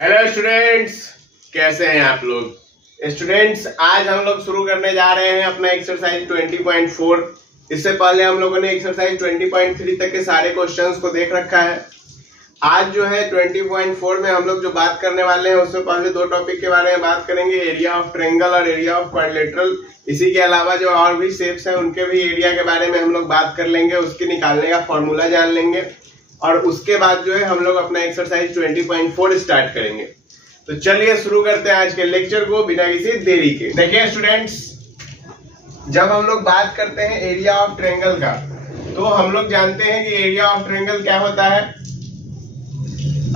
Hello students, कैसे हैं आप लोग। स्टूडेंट्स, आज हम लोग शुरू करने जा रहे हैं अपना एक्सरसाइज 20.4। इससे पहले हम लोगों ने एक्सरसाइज 20.3 तक के सारे क्वेश्चंस को देख रखा है। आज जो है 20.4 में हम लोग जो बात करने वाले हैं उससे पहले दो टॉपिक के बारे में बात करेंगे, एरिया ऑफ ट्रायंगल और एरिया ऑफ क्वाड्रिलेटरल। इसी के अलावा जो और भी शेप्स हैं उनके भी एरिया के बारे में हम लोग बात कर लेंगे, उसके निकालने का फॉर्मूला जान लेंगे और उसके बाद जो है हम लोग अपना एक्सरसाइज 20.4 स्टार्ट करेंगे। तो चलिए शुरू करते हैं आज के लेक्चर को बिना किसी देरी के। देखिए स्टूडेंट्स, जब हम लोग बात करते हैं एरिया ऑफ ट्रायंगल का तो हम लोग जानते हैं कि एरिया ऑफ ट्रायंगल क्या होता है।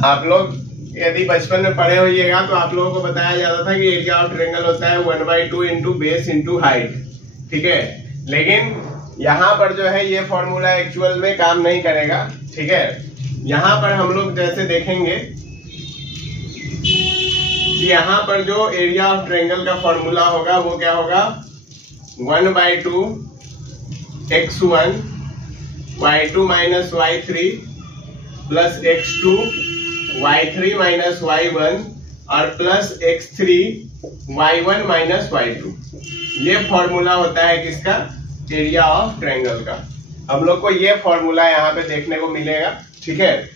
आप लोग यदि बचपन में पढ़े होइएगा तो आप लोगों को बताया जाता था कि एरिया ऑफ ट्रायंगल होता है 1/2 इंटू बेस इंटू हाइट। ठीक है, लेकिन यहाँ पर जो है ये फॉर्मूला एक्चुअल में काम नहीं करेगा। ठीक है, यहाँ पर हम लोग जैसे देखेंगे कि यहाँ पर जो एरिया ऑफ ट्रायंगल का फॉर्मूला होगा वो क्या होगा, 1/2 x1 y2 minus y3 plus x2 y3 minus y1 और plus x3 y1 minus y2। ये फॉर्मूला होता है किसका, एरिया ऑफ ट्रायंगल का। हम लोग को ये फॉर्मूला यहाँ पे देखने को मिलेगा। ठीक है,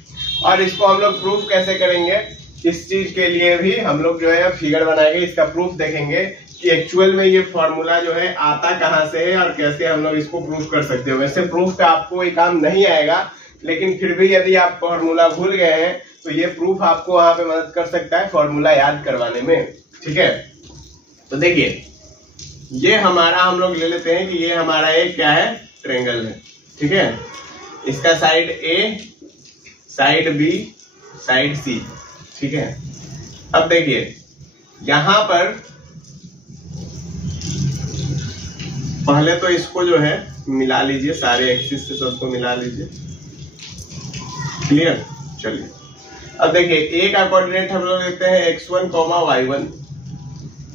और इसको हम लोग प्रूफ कैसे करेंगे, इस चीज के लिए भी हम लोग जो है फिगर बनाएंगे, इसका प्रूफ देखेंगे कि एक्चुअल में ये फॉर्मूला जो है आता कहाँ से है और कैसे हम लोग इसको प्रूफ कर सकते हो। वैसे प्रूफ का आपको ये काम नहीं आएगा, लेकिन फिर भी यदि आप फॉर्मूला भूल गए हैं तो ये प्रूफ आपको वहां पे मदद कर सकता है फॉर्मूला याद करवाने में। ठीक है, तो देखिए ये हमारा हम लोग ले लेते हैं कि ये हमारा एक क्या है, ट्रायंगल है। ठीक है, इसका साइड ए, साइड बी, साइड सी। ठीक है, अब देखिए यहां पर पहले तो इसको जो है मिला लीजिए, सारे एक्सिस से सबको मिला लीजिए। क्लियर, चलिए अब देखिए ए का कोऑर्डिनेट हम लोग लेते हैं x1, y1,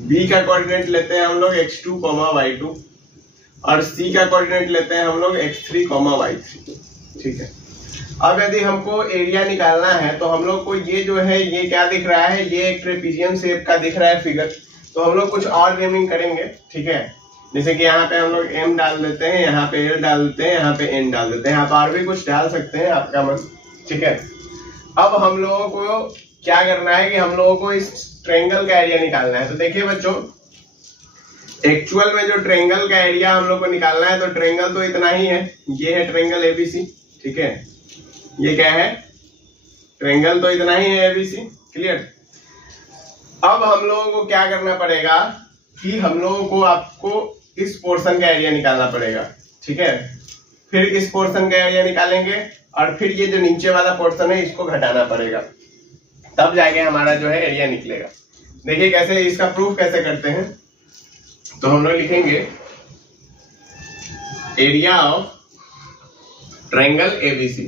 बी का कोऑर्डिनेट लेते हैं हम लोग x2, y2 और सी का कोऑर्डिनेट लेते हैं हम लोग x3, y3। ठीक है, अब यदि हमको एरिया निकालना है तो हम लोग को ये जो है ये क्या दिख रहा है, ये एक ट्रेपीजियम शेप का दिख रहा है फिगर। तो हम लोग कुछ और नेमिंग करेंगे। ठीक है, जैसे कि यहाँ पे हम लोग m डाल देते हैं, यहाँ पे l डाल देते हैं, यहाँ पे n डाल देते हैं, आप और भी कुछ डाल सकते हैं, आपका मन। ठीक है, अब हम लोगों को क्या करना है कि हम लोगों को इस ट्रायंगल का एरिया निकालना है। तो देखिए बच्चों, एक्चुअल में जो ट्रायंगल का एरिया हम लोग को निकालना है, तो ट्रायंगल तो इतना ही है, ये है ट्रायंगल एबीसी। ठीक है, ये क्या है, ट्रायंगल तो इतना ही है एबीसी। क्लियर, अब हम लोगों को क्या करना पड़ेगा कि हम लोगों को आपको इस पोर्शन का एरिया निकालना पड़ेगा। ठीक है, फिर इस पोर्शन का एरिया निकालेंगे और फिर ये जो नीचे वाला पोर्शन है इसको घटाना पड़ेगा, तब जाके हमारा जो है एरिया निकलेगा। देखिए कैसे, इसका प्रूफ कैसे करते हैं। तो हम लोग लिखेंगे एरिया ऑफ ट्रायंगल एबीसी,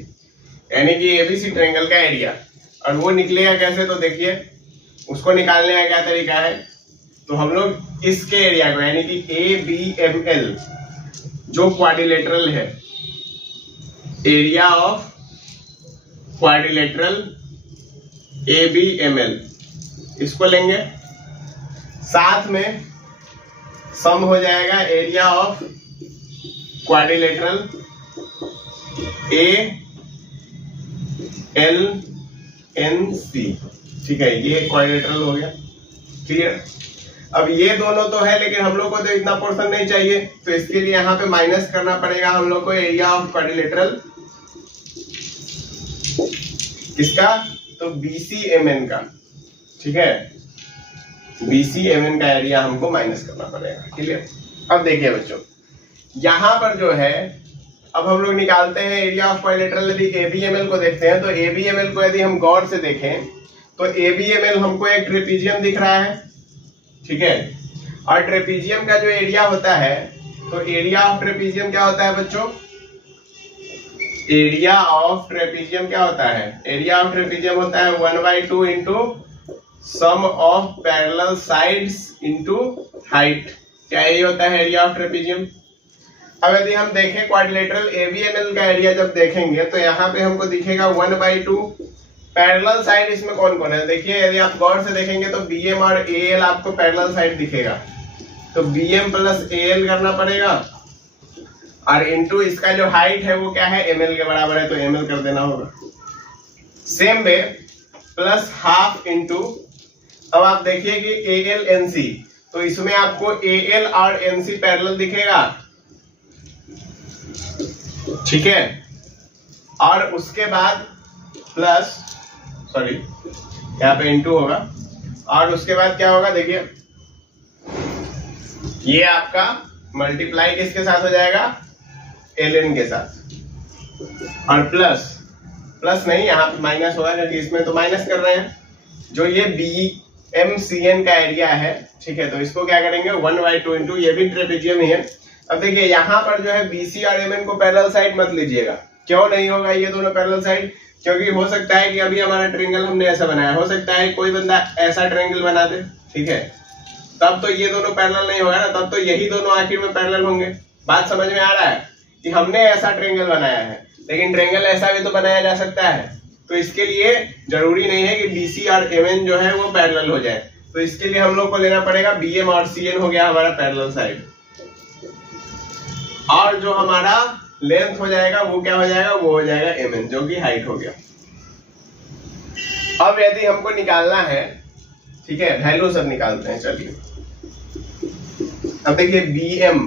यानी कि एबीसी ट्रायंगल का एरिया। और वो निकलेगा कैसे, तो देखिए उसको निकालने का क्या तरीका है। तो हम लोग इसके एरिया को यानी कि ABML जो क्वाड्रिलेटरल है, एरिया ऑफ क्वाड्रिलेटरल ABML, इसको लेंगे, साथ में सम हो जाएगा एरिया ऑफ क्वाड्रिलेटरल ALNC। ठीक है, ये क्वाड्रिलेटरल हो गया। क्लियर, अब ये दोनों तो है लेकिन हम लोग को तो इतना पोर्शन नहीं चाहिए, तो इसके लिए यहाँ पे माइनस करना पड़ेगा हम लोग को एरिया ऑफ क्वाड्रिलेटरल किसका, तो BCMN का। ठीक है, BCMN का एरिया हमको माइनस करना पड़ेगा। क्लियर, अब देखिए बच्चों यहां पर जो है अब हम लोग निकालते हैं एरिया ऑफ क्वाड्रिलेटरल। यदि ABML को देखते हैं तो ABML को यदि हम गौर से देखें तो ABML हमको एक ट्रेपीजियम दिख रहा है। ठीक है, और ट्रेपीजियम का जो एरिया होता है, तो एरिया ऑफ ट्रेपीजियम क्या होता है बच्चों, एरिया ऑफ ट्रेपीजियम क्या होता है, एरिया ऑफ ट्रेपीजियम होता है 1/2 into sum of parallel sides into height. क्या यही होता है एरिया ऑफ ट्रेपीजियम। अब यदि हम देखें क्वाड्रिलेटरल ABML का एरिया जब देखेंगे तो यहाँ पे हमको दिखेगा 1/2 पैरेलल साइड इसमें कौन कौन है, देखिए यदि आप गौर से देखेंगे तो BM और AL आपको पैरेलल साइड दिखेगा, तो BM प्लस AL करना पड़ेगा और इनटू इसका जो हाइट है वो क्या है ml के बराबर है, तो ml कर देना होगा। Same way plus half into, अब आप देखिए कि AL NC, तो इसमें आपको AL और NC पैरेलल दिखेगा, ठीक है। और उसके बाद प्लस, सॉरी यहाँ पे इनटू होगा, और उसके बाद क्या होगा देखिए, ये आपका मल्टीप्लाई किसके साथ हो जाएगा, ln के साथ, और प्लस नहीं, यहाँ पे माइनस होगा क्योंकि इसमें तो माइनस कर रहे हैं। जो ये BMCN का एरिया है, ठीक है, तो इसको क्या करेंगे 1/2 इंटू, ये भी ट्रेपेजियम ही है। अब देखिए यहाँ पर जो है BC और MN को पैरेलल साइड मत लीजिएगा। क्यों नहीं होगा ये दोनों पैरेलल साइड, क्योंकि हो सकता है कि अभी हमारा ट्रायंगल हमने ऐसा बनाया, हो सकता है कोई बंदा ऐसा ट्रायंगल बना दे, ठीक है, तब तो ये दोनों पैरेलल नहीं होगा ना, तब तो यही दोनों आखिर में पैरेलल होंगे। बात समझ में आ रहा है कि हमने ऐसा ट्रायंगल बनाया है, लेकिन ट्रायंगल ऐसा भी तो बनाया जा सकता है, तो इसके लिए जरूरी नहीं है कि BC और MN जो है वो पैरेलल हो जाए, तो इसके लिए हम लोग को लेना पड़ेगा BM और CN हो गया हमारा पैरेलल साइड, और जो हमारा लेंथ हो जाएगा वो क्या हो जाएगा, वो हो जाएगा MN, जो कि हाइट हो गया। अब यदि हमको निकालना है, ठीक है, वैल्यू सब निकालते हैं, चलिए। अब देखिए BM,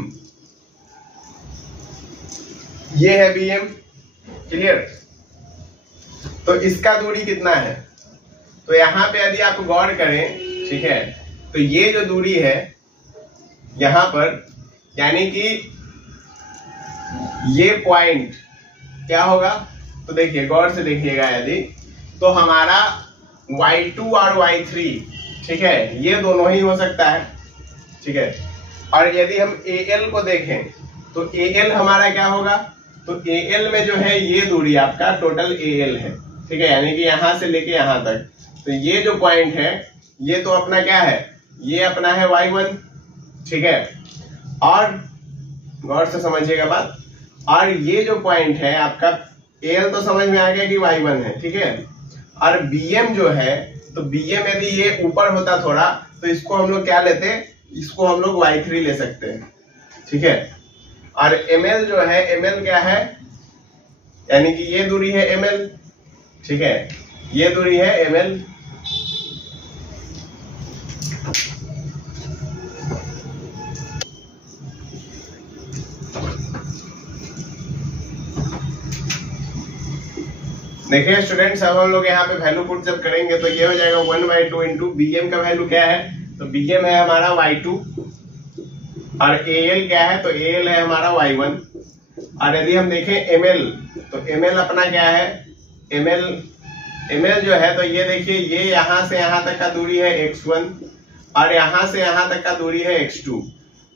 ये है BM, क्लियर, तो इसका दूरी कितना है, तो यहां पे यदि आप गौर करें, ठीक है, तो ये जो दूरी है यहां पर, यानी कि ये पॉइंट क्या होगा, तो देखिए गौर से देखिएगा, यदि तो हमारा y2 और y3, ठीक है, ये दोनों ही हो सकता है, ठीक है। और यदि हम AL को देखें तो AL हमारा क्या होगा, तो AL में जो है ये दूरी आपका टोटल AL है, ठीक है, यानी कि यहां से लेके यहां तक, तो ये जो पॉइंट है ये तो अपना क्या है, ये अपना है y1, ठीक है, और गौर से समझिएगा बात, और ये जो पॉइंट है आपका AL तो समझ में आ गया कि y1 है, ठीक है, और BM जो है, तो BM यदि ये ऊपर होता थोड़ा तो इसको हम लोग क्या लेते, इसको हम लोग y3 ले सकते हैं, ठीक है। और ML जो है, ML क्या है, यानी कि ये दूरी है ML, ठीक है, ये दूरी है ML, देखिए स्टूडेंट्स, अब हम लोग यहाँ पे वैल्यू पुट जब करेंगे तो ये हो जाएगा 1/2 इंटू BM का वैल्यू क्या है, तो BM है हमारा y2, और AL क्या है, तो AL है हमारा y1, और यदि हम देखें ML, तो ML अपना क्या है, ML जो है, तो ये देखिए ये यहां से यहां तक का दूरी है x1, और यहां से यहां तक का दूरी है x2,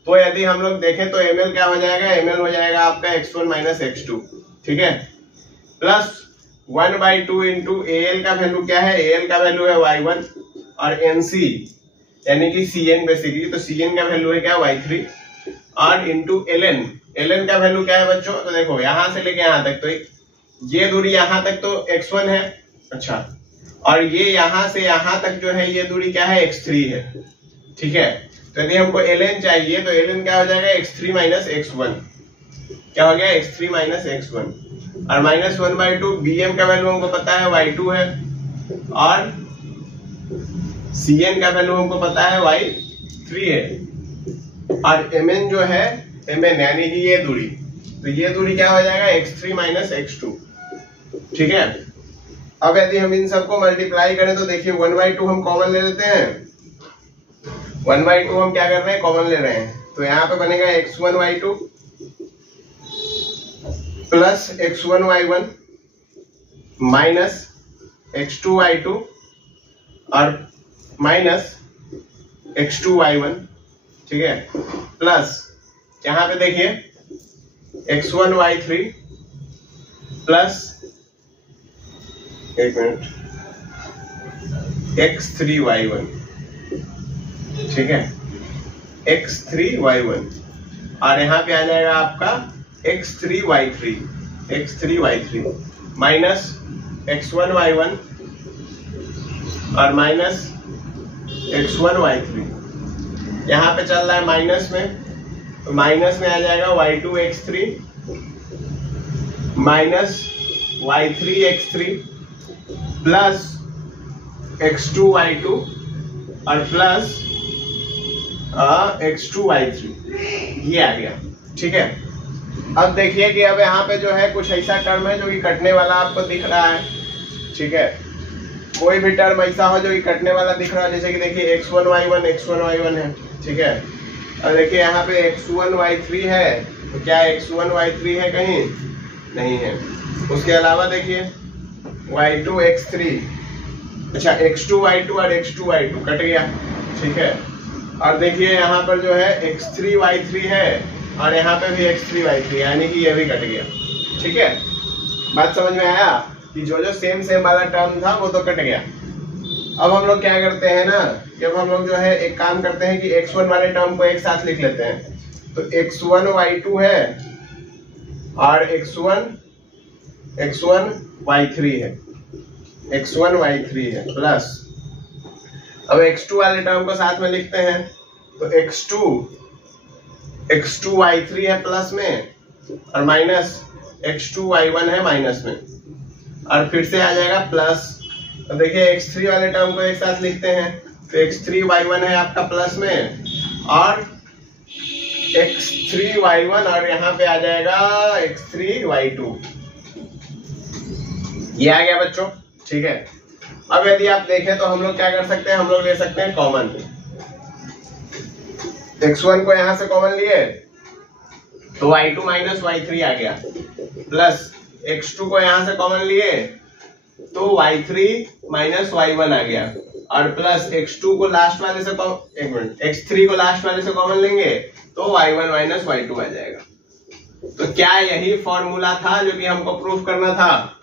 तो यदि हम लोग देखें तो ML क्या हो जाएगा, ML हो जाएगा आपका x1 माइनस x2, ठीक है, प्लस 1/2 इंटू AL का वैल्यू क्या है, AL का वैल्यू है y1, और NC यानी कि CN बेसिकली, तो CN का वैल्यू है क्या, y3, और इंटू LN का वैल्यू क्या है बच्चों, तो देखो यहां से लेके यहां तक, तो ये दूरी यहां तक तो x1 है, अच्छा, और ये यहां से यहां तक जो है ये दूरी क्या है, x3 है, ठीक है। तो यदि हमको LN चाहिए तो LN क्या हो जाएगा, x3 माइनस x1, क्या हो गया, x3 माइनस x1, और -1/2 BM का वैल्यू हमको पता है y2 है, और CN का वैल्यू हमको पता है y3 है, और MN जो है, MN यानी कि ये दूरी, तो ये दूरी क्या हो जाएगा, x3 माइनस x2, ठीक है। अब यदि हम इन सबको मल्टीप्लाई करें तो देखिए 1/2 हम कॉमन ले लेते हैं, 1/2 हम क्या कर रहे हैं, कॉमन ले रहे हैं, तो यहाँ पे बनेगा x1 y2 plus x1 y1 minus x2 y2 और माइनस x2 y1, ठीक है, प्लस यहाँ पे देखिए x1 y3 प्लस, एक मिनट, x3 y1, ठीक है, x3 y1, और यहाँ पे आ जाएगा आपका x3 y3 minus x1 y1 और माइनस x1 y3, यहाँ पे चल रहा है माइनस में, तो माइनस में आ जाएगा y2 x3 minus y3 x3 plus x2 y2 और प्लस x2 y3, ये आ गया। ठीक है, अब देखिए कि अब यहाँ पे जो है कुछ ऐसा टर्म है जो कि कटने वाला आपको दिख रहा है। ठीक है, कोई भी टर्म ऐसा हो जो कि कटने वाला दिख रहा है, जैसे कि देखिए x1 y1 है। ठीक है, और देखिए यहाँ पे x1 y3 है, तो क्या x1 y3 है? कहीं नहीं है। उसके अलावा देखिए y2 x3, अच्छा x2 y2 और x2 y2 कट गया। ठीक है, और देखिए यहाँ पर जो है x3 y3 है और यहाँ पे भी x3 y3, यानी कि ये भी कट गया। ठीक है, बात समझ में आया कि जो सेम वाला टर्म था वो तो कट गया। अब हम लोग क्या करते हैं ना, जब हम लोग जो है एक काम करते हैं कि x1 वाले टर्म को एक साथ लिख लेते हैं। तो x1 y2 है और x1 y3 है, x1 y3 है प्लस, अब x2 वाले टर्म को साथ में लिखते हैं, तो x2 y3 है प्लस में और माइनस x2 y1 है माइनस में, और फिर से आ जाएगा प्लस। तो देखिए x3 वाले टर्म को एक साथ लिखते हैं, तो x3 y1 है आपका प्लस में और x3 y1 और यहाँ पे आ जाएगा x3 y2, ये आ गया बच्चों। ठीक है, अब यदि आप देखें तो हम लोग क्या कर सकते हैं, हम लोग ले सकते हैं कॉमन। x1 को यहां से कॉमन लिए तो y2 माइनस y3 आ गया, प्लस x2 को यहां से कॉमन लिए तो y3 माइनस y1 आ गया, और प्लस x2 को लास्ट वाले से x3 को लास्ट वाले से कॉमन लेंगे तो y1 माइनस y2 आ जाएगा। तो क्या यही फॉर्मूला था जो कि हमको प्रूफ करना था?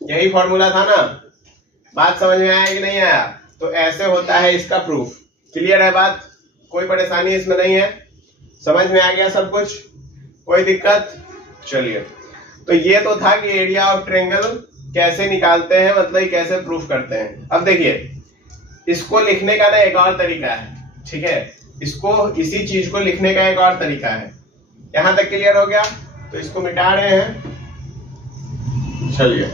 यही फॉर्मूला था ना? बात समझ में आया कि नहीं आया? तो ऐसे होता है इसका प्रूफ। क्लियर है बात? कोई परेशानी इसमें नहीं है? समझ में आ गया सब कुछ? कोई दिक्कत? चलिए, तो ये तो था कि एरिया ऑफ ट्रायंगल कैसे निकालते हैं, मतलब कैसे प्रूफ करते हैं। अब देखिए, इसको लिखने का ना एक और तरीका है। ठीक है, इसको इसी चीज को लिखने का एक और तरीका है। यहां तक क्लियर हो गया? तो इसको मिटा रहे हैं। चलिए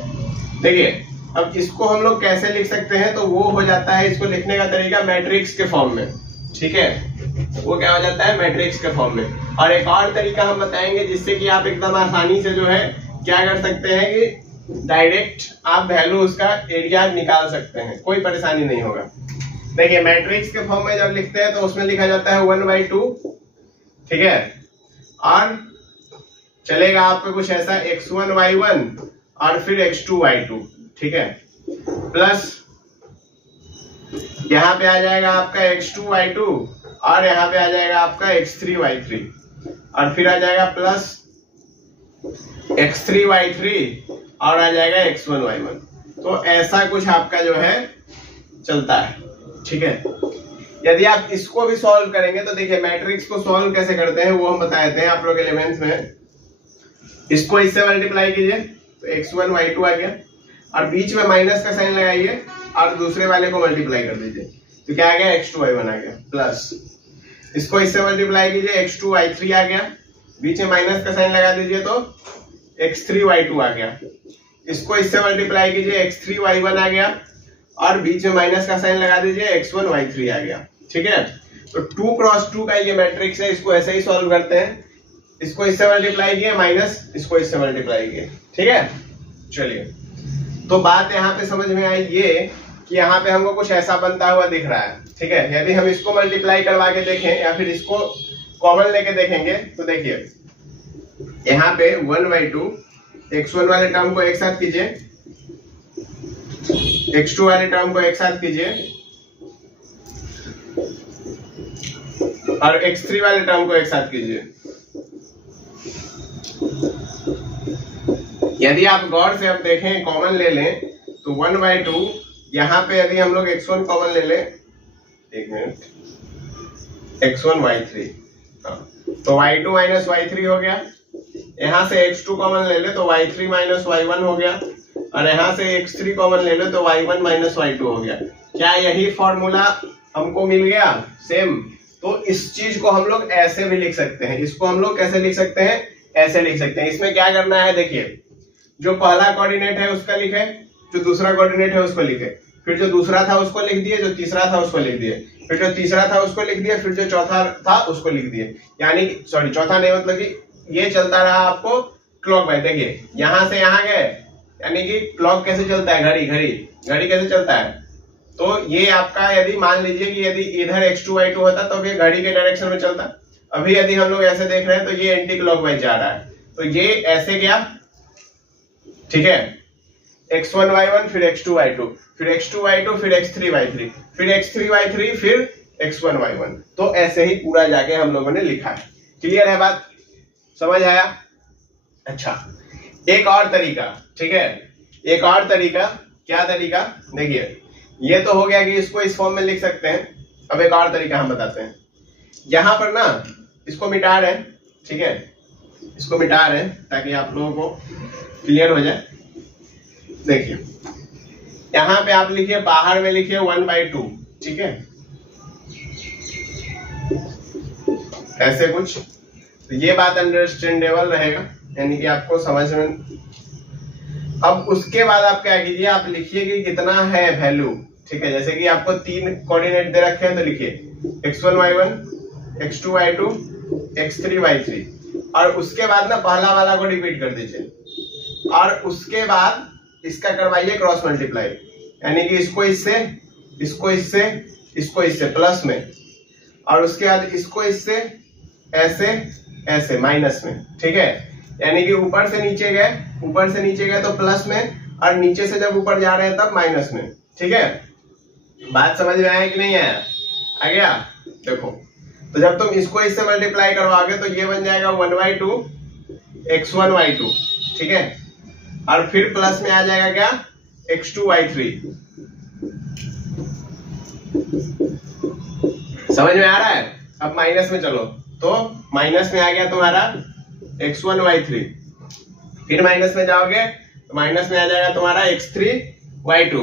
देखिए, अब इसको हम लोग कैसे लिख सकते हैं, तो वो हो जाता है इसको लिखने का तरीका मैट्रिक्स के फॉर्म में। ठीक है, वो क्या हो जाता है मैट्रिक्स के फॉर्म में। और एक और तरीका हम बताएंगे जिससे कि आप एकदम आसानी से जो है क्या कर सकते हैं कि डायरेक्ट आप वैल्यू उसका एरिया निकाल सकते हैं, कोई परेशानी नहीं होगा। देखिए, मैट्रिक्स के फॉर्म में जब लिखते हैं तो उसमें लिखा जाता है 1/2। ठीक है, और चलेगा आपको कुछ ऐसा x1 y1 और फिर x2 y2। ठीक है, प्लस यहाँ पे आ जाएगा आपका x2 y2 और यहाँ पे आ जाएगा आपका x3 y3 और फिर आ जाएगा प्लस x3 y3 और आ जाएगा x1 y1। तो ऐसा कुछ आपका जो है चलता है। ठीक है, यदि आप इसको भी सॉल्व करेंगे तो देखिए मैट्रिक्स को सॉल्व कैसे करते हैं वो हम बता देते हैं आप लोग 11th में। इसको इससे मल्टीप्लाई कीजिए तो x1 y2 आ गया, और बीच में माइनस का साइन लगाइए और दूसरे वाले को मल्टीप्लाई कर दीजिए तो क्या आ गया x2 y1 आ गया, प्लस इसको इससे मल्टीप्लाई कीजिए x2 y3 आ गया, बीच में माइनस का साइन लगा दीजिए तो x3 y2 आ गया, इसको इससे मल्टीप्लाई कीजिए x3 y1 आ गया और बीच में माइनस का साइन लगा दीजिए x1 y3 आ गया। ठीक है, तो 2 क्रॉस 2 का ये मैट्रिक्स है, इसको ऐसे ही सॉल्व करते हैं। इसको इससे मल्टीप्लाई किया माइनस इसको इससे मल्टीप्लाई किया। ठीक है, चलिए, तो बात यहाँ पे समझ में आई ये कि यहाँ पे हमको कुछ ऐसा बनता हुआ दिख रहा है। ठीक है, यदि हम इसको मल्टीप्लाई करवा के देखें या फिर इसको कॉमन लेके देखेंगे तो देखिए यहाँ पे 1/2 x1 वाले टर्म को एक साथ कीजिए, x2 वाले टर्म को एक साथ कीजिए और x3 वाले टर्म को एक साथ कीजिए। यदि आप गौर से अब देखें कॉमन ले लें तो 1/2 यहाँ पे यदि हम लोग x1 कॉमन ले लें, एक मिनट, x1 y3 तो y2 माइनस y3 हो गया। यहाँ से x2 कॉमन ले ले तो y3 माइनस y1 हो गया, और यहाँ से x3 कॉमन ले लो तो y1 माइनस y2 हो गया। क्या यही फॉर्मूला हमको मिल गया सेम? तो इस चीज को हम लोग ऐसे भी लिख सकते हैं। इसको हम लोग कैसे लिख सकते हैं? ऐसे लिख सकते हैं। इसमें क्या करना है, देखिए, जो पहला कोऑर्डिनेट है उसका लिखे, जो दूसरा कोऑर्डिनेट है उसको लिखे, फिर जो दूसरा था उसको लिख दिए, जो तीसरा था उसको लिख दिए, फिर जो तीसरा था उसको लिख दिया, फिर जो चौथा था उसको लिख दिए। यानी सॉरी, चौथा नहीं, मतलब कि ये चलता रहा आपको क्लॉकवाइज। देखिए यहां से यहां गए, यानी कि क्लॉक कैसे चलता है, घड़ी कैसे चलता है? तो ये आपका, यदि मान लीजिए कि यदि इधर x2 y2 होता तो ये घड़ी के डायरेक्शन में चलता। अभी यदि हम लोग ऐसे देख रहे हैं तो ये एंटी क्लॉकवाइज जा रहा है, तो ये ऐसे गया, ठीक है, x1 y1 फिर x2 y2 फिर x2 y2 फिर x3 y3 फिर x3 y3 फिर x1 y1। तो ऐसे ही पूरा जाके हम लोगों ने लिखा है। क्लियर है बात? समझ आया? अच्छा, एक और तरीका, ठीक है, एक और तरीका, क्या तरीका? देखिए, ये तो हो गया कि इसको इस फॉर्म में लिख सकते हैं। अब एक और तरीका हम बताते हैं। यहां पर ना इसको मिटा रहे हैं, ठीक है, इसको मिटा रहे हैं ताकि आप लोगों को क्लियर हो जाए। देखिए यहां पे आप लिखिए, बाहर में लिखिए 1/2, ठीक है, ऐसे कुछ। तो ये बात अंडरस्टैंडेबल रहेगा, यानी कि आपको समझ में। अब उसके बाद आप क्या कीजिए, आप लिखिए कि कितना है वैल्यू, ठीक है। जैसे कि आपको 3 कोऑर्डिनेट दे रखे हैं तो लिखिए x1 y1 x2 y2 x3 y3, और उसके बाद ना पहला वाला को रिपीट कर दीजिए, और उसके बाद इसका करवाइए क्रॉस मल्टीप्लाई, यानी कि इसको इससे, इसको इससे, इसको इससे प्लस में, और उसके बाद इसको इससे ऐसे ऐसे माइनस में, ठीक है। यानी कि ऊपर से नीचे गए तो प्लस में, और नीचे से जब ऊपर जा रहे हैं तब माइनस में, ठीक है। बात समझ में आया कि नहीं आया? आ गया? देखो, तो जब तुम इसको इससे मल्टीप्लाई करवाओगे तो ये बन जाएगा 1/2 x1 y2, ठीक है, और फिर प्लस में आ जाएगा क्या, x2 y3। समझ में आ रहा है? अब माइनस में चलो, तो माइनस में आ गया तुम्हारा x1 y3, फिर माइनस में जाओगे तो माइनस में आ जाएगा तुम्हारा x3 y2,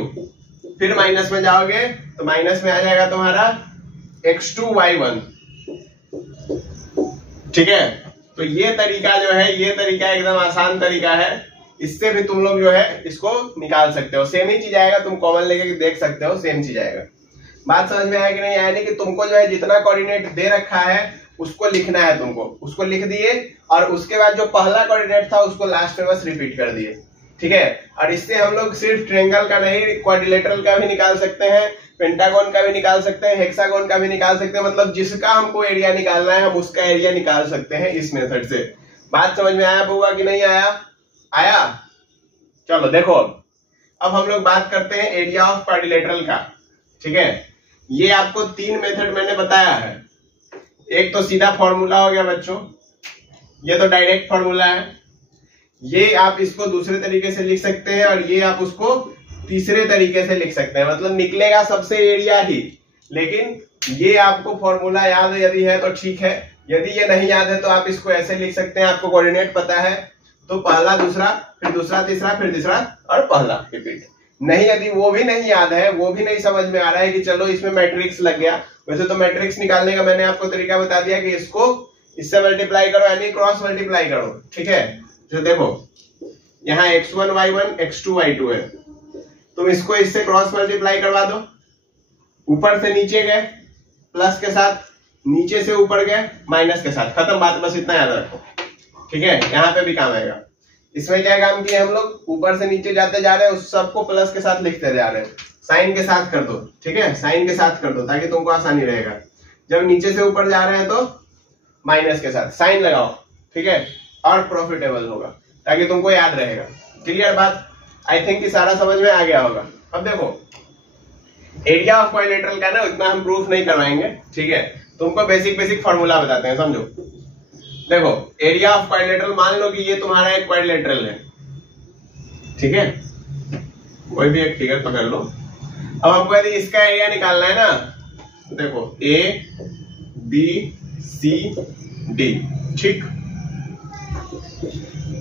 फिर माइनस में जाओगे तो माइनस में आ जाएगा तुम्हारा x2 y1, ठीक है। तो ये तरीका जो है, ये तरीका एकदम आसान तरीका है, इससे भी तुम लोग जो है इसको निकाल सकते हो। सेम ही चीज आएगा, तुम कॉमन लेके देख सकते हो, सेम चीज आएगा। बात समझ में आया कि नहीं आया? नहीं कि तुमको जो है जितना कोऑर्डिनेट दे रखा है उसको लिखना है, तुमको उसको लिख दिए, और उसके बाद जो पहला कोऑर्डिनेट था उसको लास्ट में बस रिपीट कर दिए, ठीक है। और इससे हम लोग सिर्फ ट्रायंगल का नहीं, क्वाड्रिलेटरल का भी निकाल सकते हैं, पेंटागन का भी निकाल सकते हैं, हेक्सागन का भी निकाल सकते हैं। मतलब जिसका हमको एरिया निकालना है हम उसका एरिया निकाल सकते हैं इस मेथड से। बात समझ में आया बुआ कि नहीं आया? आया? चलो देखो, अब हम लोग बात करते हैं एरिया ऑफ क्वाड्रिलेटरल का, ठीक है। ये आपको 3 मेथड मैंने बताया है। एक तो सीधा फॉर्मूला हो गया बच्चों, ये तो डायरेक्ट फॉर्मूला है, ये आप इसको दूसरे तरीके से लिख सकते हैं, और ये आप उसको तीसरे तरीके से लिख सकते हैं। मतलब निकलेगा सबसे एरिया ही, लेकिन ये आपको फॉर्मूला याद यदि है तो ठीक है, यदि ये नहीं याद है तो आप इसको ऐसे लिख सकते हैं। आपको कोऑर्डिनेट पता है तो पहला दूसरा, फिर दूसरा तीसरा, फिर तीसरा और पहला रिपीट। नहीं, यदि वो भी नहीं याद है, वो भी नहीं समझ में आ रहा है कि चलो इसमें मैट्रिक्स लग गया, वैसे तो मैट्रिक्स निकालने का मैंने आपको तरीका बता दिया कि इसको इससे मल्टीप्लाई करो, यानी क्रॉस मल्टीप्लाई करो, ठीक है। तो देखो यहाँ x1 y1 x2 y2 है, तुम इसको इससे क्रॉस मल्टीप्लाई करवा दो, ऊपर से नीचे गए प्लस के साथ, नीचे से ऊपर गए माइनस के साथ, खत्म बात, बस इतना याद रखो, ठीक है। यहाँ पे भी काम आएगा। इसमें क्या काम किया हम लोग, ऊपर से नीचे जाते जा रहे हैं, उस सबको प्लस के साथ लिखते जा रहे हैं, साइन के साथ कर दो, ठीक है, साइन के साथ कर दो ताकि तुमको आसानी रहेगा। जब नीचे से ऊपर जा रहे हैं तो माइनस के साथ साइन लगाओ, ठीक है, और प्रॉफिटेबल होगा ताकि तुमको याद रहेगा। क्लियर बात? आई थिंक कि सारा समझ में आ गया होगा। अब देखो एरिया ऑफ क्वाड्रिलेटरल का ना इतना हम प्रूफ नहीं करवाएंगे, ठीक है, तुमको बेसिक फॉर्मूला बताते हैं, समझो। देखो एरिया ऑफ क्वाड्रिलेटरल, मान लो कि ये तुम्हारा एक क्वाड्रिलेटरल है, ठीक है, कोई भी एक फिगर पकड़ लो। अब हमको यदि इसका एरिया निकालना है ना, देखो ए बी सी डी, ठीक।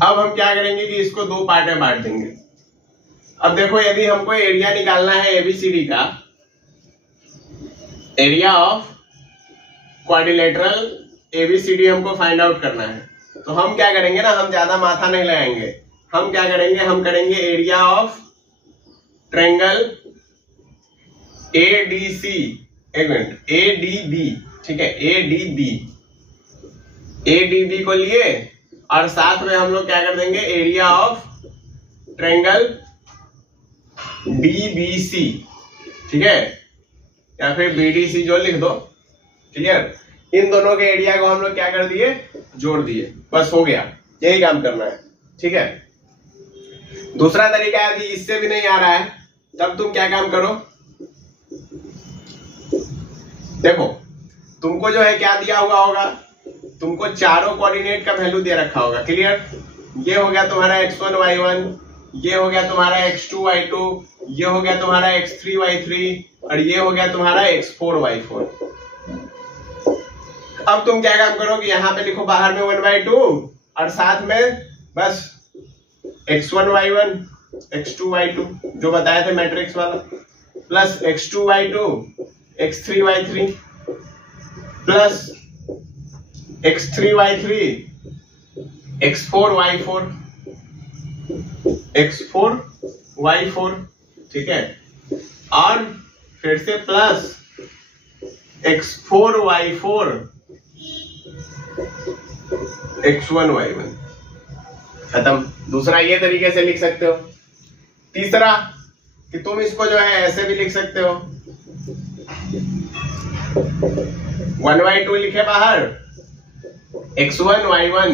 अब हम क्या करेंगे कि इसको 2 पार्ट में बांट देंगे। अब देखो यदि हमको एरिया निकालना है एबीसीडी का, एरिया ऑफ क्वाड्रिलेटरल एबीसीडी हमको फाइंड आउट करना है। तो हम क्या करेंगे ना, हम ज्यादा माथा नहीं लगाएंगे, हम क्या करेंगे, हम करेंगे एरिया ऑफ ट्रायंगल एडीसी, एक मिनट, एडीबी, ठीक है, एडीबी, एडीबी को लिए और साथ में हम लोग क्या कर देंगे, एरिया ऑफ ट्रायंगल डीबीसी, ठीक है, या फिर बीडीसी जो लिख दो, क्लियर। इन दोनों के एरिया को हम लोग क्या कर दिए, जोड़ दिए, बस हो गया, यही काम करना है, ठीक है। दूसरा तरीका यदि इससे भी नहीं आ रहा है तब तुम क्या काम करो, देखो तुमको जो है क्या दिया हुआ होगा, तुमको चारों कोऑर्डिनेट का वैल्यू दे रखा होगा, क्लियर। ये हो गया तुम्हारा x1 y1, ये हो गया तुम्हारा x2 y2, ये हो गया तुम्हारा x3 y3 और ये हो गया तुम्हारा x4 y4। अब तुम क्या काम करो कि यहां पे लिखो बाहर में 1/2 और साथ में बस x1 y1 x2 y2 जो बताए थे मैट्रिक्स वाला, plus x2 y2 x3 y3 plus x3 y3 x4 y4 x4 y4, ठीक है, और फिर से plus x4 y4 x1 y1, खत्म। दूसरा ये तरीके से लिख सकते हो। तीसरा कि तुम इसको जो है ऐसे भी लिख सकते हो, 1/2 लिखे बाहर, x1 y1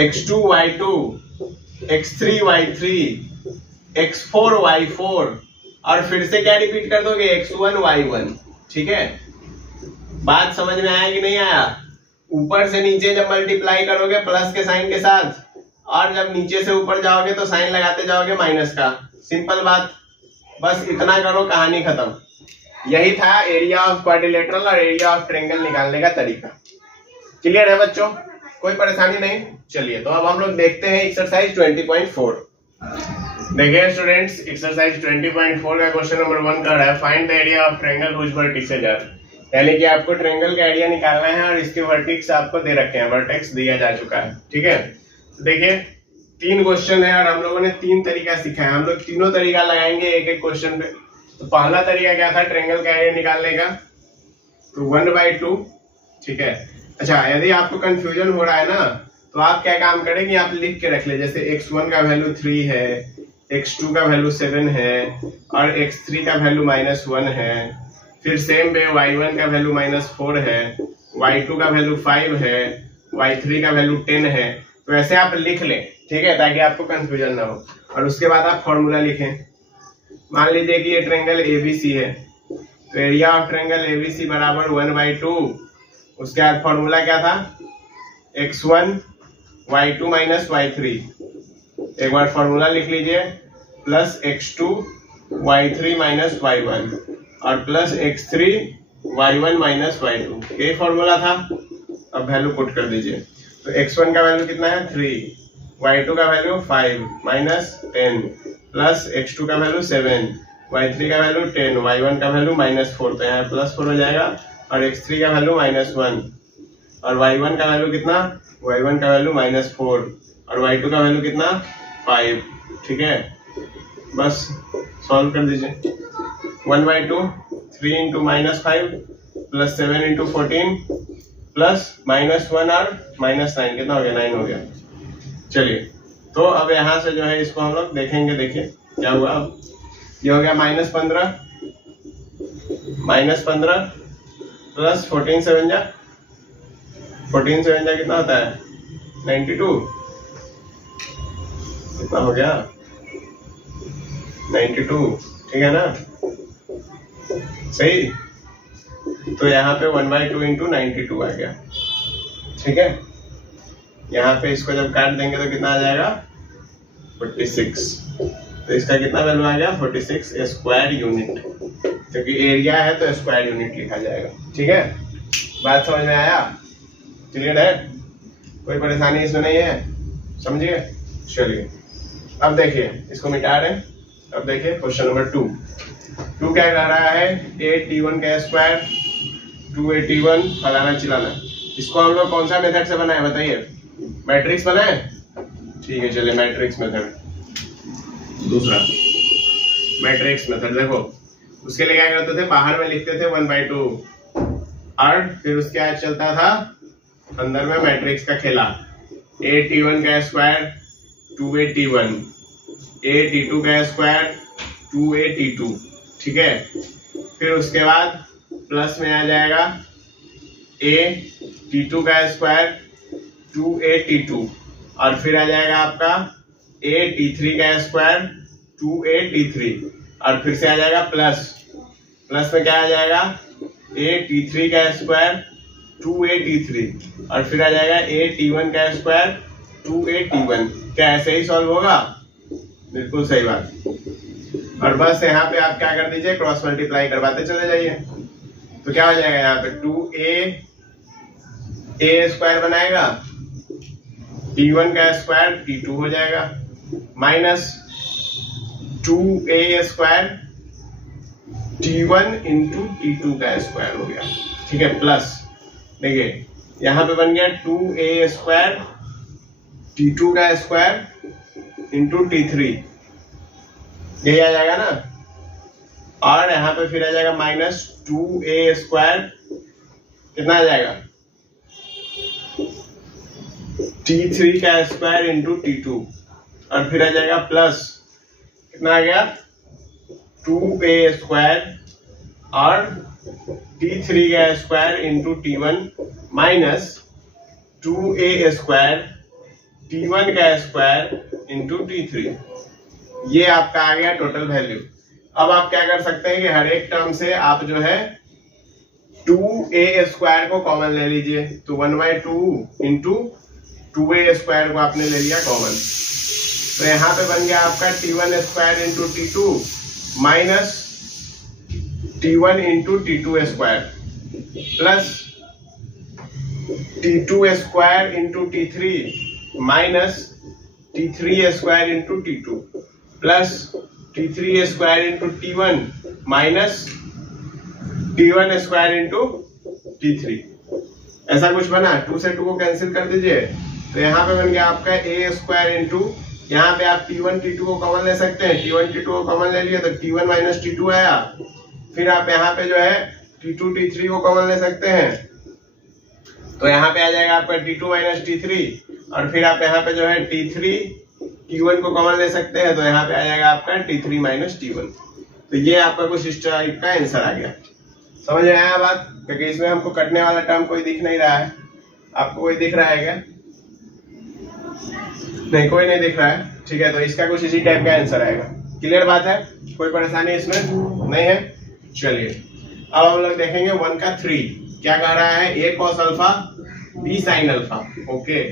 x2 y2 x3 y3 x4 y4 और फिर से क्या रिपीट कर दोगे, x1 y1, ठीक है। बात समझ में आया कि नहीं आया? ऊपर से नीचे जब मल्टीप्लाई करोगे प्लस के साइन के साथ, और जब नीचे से ऊपर जाओगे तो साइन लगाते जाओगे माइनस का, सिंपल बात, बस इतना करो, कहानी खत्म। यही था एरिया ऑफ क्वाड्रिलेटरल और एरिया ऑफ ट्रायंगल निकालने का तरीका। क्लियर है बच्चों, कोई परेशानी नहीं? चलिए तो अब हम लोग देखते हैं एक्सरसाइज 20.4। देखिए स्टूडेंट्स, एक्सरसाइज 20.4 का क्वेश्चन नंबर 1 कर रहा है, find the area of triangle which vertices are, यानी कि आपको ट्रायंगल का एरिया निकालना है और इसके वर्टेक्स आपको दे रखे हैं, वर्टेक्स दिया जा चुका है, ठीक है। तो देखिए 3 क्वेश्चन है और हम लोगों ने 3 तरीका सीखा है, हम लोग तीनों तरीका लगाएंगे एक एक क्वेश्चन पे। तो पहला तरीका क्या था ट्रायंगल का एरिया निकालने का, तो 1/2, ठीक है। अच्छा, यदि आपको कंफ्यूजन हो रहा है ना तो आप क्या काम करें कि आप लिख के रख ले, जैसे x1 का वैल्यू 3 है, x2 का वैल्यू 7 है और x3 का वैल्यू -1 है, फिर सेम वे y1 का वैल्यू -4 है, y2 का वैल्यू 5 है, y3 का वैल्यू 10 है। तो ऐसे आप लिख लें, ठीक है, ताकि आपको कंफ्यूजन ना हो। और उसके बाद आप फॉर्मूला लिखें। मान लीजिए कि ये ट्रायंगल एबीसी है, तो एरिया ऑफ ट्रायंगल एबीसी बराबर 1/2, उसके बाद फॉर्मूला क्या था, x1 y2 - y3, एक बार फॉर्मूला लिख लीजिए, प्लस x2 y3 - y1 और प्लस x3 y1 - y2, ये फॉर्मूला था। अब वैल्यू पुट कर दीजिए, तो x1 का वैल्यू कितना है 3, y2 का वैल्यू 5 -10 प्लस x2 का वैल्यू 7, y3 का वैल्यू 10, y1 का वैल्यू -4, तो यहाँ +4 हो जाएगा, और x3 का वैल्यू -1 और y1 का वैल्यू कितना, y1 का वैल्यू -4 और y2 का वैल्यू कितना 5, ठीक है। बस सॉल्व कर दीजिए, 1/2 3 × -5 प्लस 7 × 14 प्लस -1 और -9, कितना हो गया, 9 हो गया। चलिए तो अब यहां से जो है इसको हम लोग देखेंगे, देखिए क्या हुआ। अब ये हो गया -15 प्लस 14 7 जा कितना होता है 92, कितना हो गया 92, ठीक है ना, सही। तो यहाँ पे 1/2 × 92 आ गया, ठीक है। यहाँ पे इसको जब काट देंगे तो कितना आ जाएगा 46, तो इसका कितना वैल्यू आ गया 46 स्क्वायर यूनिट, क्योंकि एरिया है तो स्क्वायर यूनिट लिखा जाएगा, ठीक है। बात समझ में आया, क्लियर है, कोई परेशानी इसमें नहीं है, समझिए। चलिए अब देखिए, इसको मिटा रहे हैं। अब देखिए क्वेश्चन नंबर 2, टू क्या कह रहा है, ए टी वन का स्क्वायर 2a_t1 फलाना चिलाना। इसको हम लोग कौन सा मेथड से बनाए बताइए, मैट्रिक्स बनाए, ठीक है चलिए मैट्रिक्स मेथड, दूसरा मैट्रिक्स मेथड। देखो उसके लिए क्या करते थे, बाहर में लिखते थे 1/2 और फिर उसके बाद चलता था अंदर में मैट्रिक्स का खेला, a_t1 का स्क्वायर 2a_t1, a_t2 का स्क्वायर 2a_t2, ठीक है। फिर उसके बाद प्लस में आ जाएगा a_t2 का स्क्वायर 2a_t2 और फिर आ जाएगा आपका a_t3 का स्क्वायर 2a_t3 और फिर से आ जाएगा प्लस में क्या आ जाएगा a_t3 का स्क्वायर 2a_t3 और फिर आ जाएगा a_t1 का स्क्वायर 2a_t1। क्या ऐसे ही सॉल्व होगा, बिल्कुल सही बात। और बस यहाँ पे आप क्या कर दीजिए, क्रॉस मल्टीप्लाई करवाते चले जाइए, तो क्या हो जाएगा यहाँ पे 2a स्क्वायर बनाएगा, t1 का स्क्वायर t2 हो जाएगा, minus 2a square t1 into t2 का स्क्वायर हो गया, ठीक है। प्लस देखिए यहाँ पे बन गया 2a स्क्वायर t2 का स्क्वायर इंटू t3, यही आ जाएगा ना। और यहाँ पे फिर आ जाएगा माइनस 2a स्क्वायर, कितना आ जाएगा t3 का स्क्वायर इंटू t2 और फिर आ जाएगा प्लस, कितना आ गया 2a स्क्वायर और t3 का square into t1 minus 2a square t1 का स्क्वायर इंटू t3। ये आपका आ गया टोटल वैल्यू। अब आप क्या कर सकते हैं कि हर एक टर्म से आप जो है 2a स्क्वायर को कॉमन ले लीजिए, तो 1/2 इंटू 2a स्क्वायर को आपने ले लिया कॉमन, तो यहाँ पे बन गया आपका t1 square into t2 minus t1 into t2 square plus t2 square into t3 minus t3 square into t2 plus t3 square into t1 minus t1 square into t3। ऐसा कुछ बना, 2 से 2 को कैंसिल कर दीजिए, तो यहाँ पे बन गया आपका a स्क्वायर इंटू, यहाँ पे आप t1 t2 को कॉमन ले सकते हैं, t1 t2 को कॉमन ले लिया तो t1 माइनस t2 आया। फिर आप यहाँ पे जो है t2 t3 को कॉमन ले सकते हैं, तो यहाँ पे आ जाएगा आपका t2 माइनस t3 और फिर आप यहाँ पे जो है t3 t1 को कॉमन ले सकते हैं, तो यहाँ पे आ जाएगा आपका t3 माइनस t1। तो ये आपका कुछ इस टाइप का आंसर आ गया। समझ में आया बात, क्योंकि इसमें हमको कटने वाला टर्म कोई दिख नहीं रहा है, आपको कोई दिख रहा है क्या? नहीं, कोई नहीं दिख रहा है, ठीक है। तो इसका कुछ इसी टाइप का आंसर आएगा। क्लियर बात है, कोई परेशानी इसमें नहीं है। चलिए अब हम लोग देखेंगे 1 का 3 क्या कह रहा है, a cos alpha b sin alpha, okay,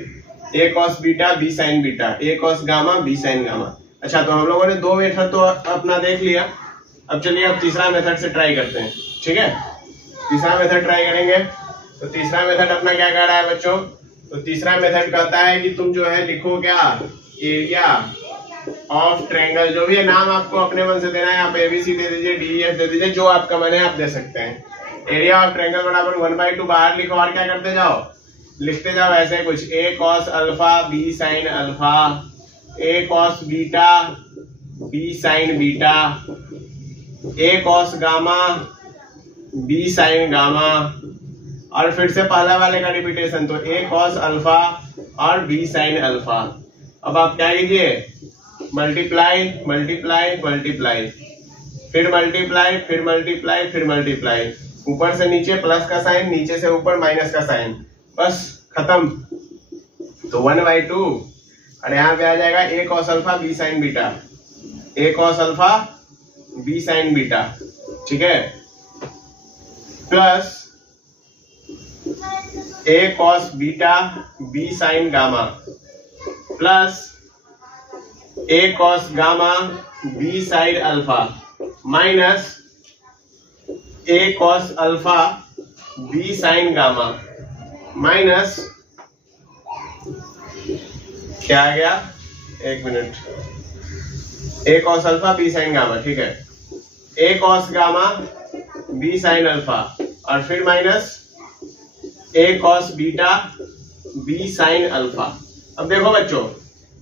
a cos beta b sin beta, a cos gamma b sin gamma. अच्छा, तो हम लोगों ने 2 मेथड तो अपना देख लिया, अब चलिए अब तीसरा मेथड से ट्राई करते हैं, ठीक है। तीसरा मेथड ट्राई करेंगे, तो तीसरा मेथड अपना क्या कह रहा है बच्चों, तो तीसरा मेथड कहता है कि तुम जो है लिखो क्या, एरिया ऑफ ट्रायंगल, जो भी है नाम आपको अपने मन से देना है, आप एबीसी दे दीजिए, डीईएफ दे दीजिए, जो आपका मन है आप दे सकते हैं। एरिया ऑफ ट्रायंगल बराबर 1/2 बाहर लिखो और क्या करते जाओ, लिखते जाओ ऐसे कुछ, a cos alpha b sin alpha, a cos beta b sin beta, a cos gamma b sin gamma, और फिर से पहला वाले का रिपीटेशन, तो a cos अल्फा और b sin अल्फा। अब आप क्या कीजिए, मल्टीप्लाई मल्टीप्लाई मल्टीप्लाई, फिर मल्टीप्लाई फिर मल्टीप्लाई फिर मल्टीप्लाई, ऊपर से नीचे प्लस का साइन, नीचे से ऊपर माइनस का साइन, बस खत्म। तो 1/2 और यहाँ पे आ जाएगा a cos alpha b sin beta, a cos alpha b sin beta, ठीक है, plus a cos beta b sin gamma, plus a cos gamma b sin alpha, minus a cos alpha b sin gamma, minus क्या आ गया, एक minute, a cos alpha b sin gamma, ठीक है। A cos gamma b sine alpha और फिर minus a cos beta b sine alpha. अब देखो बच्चों,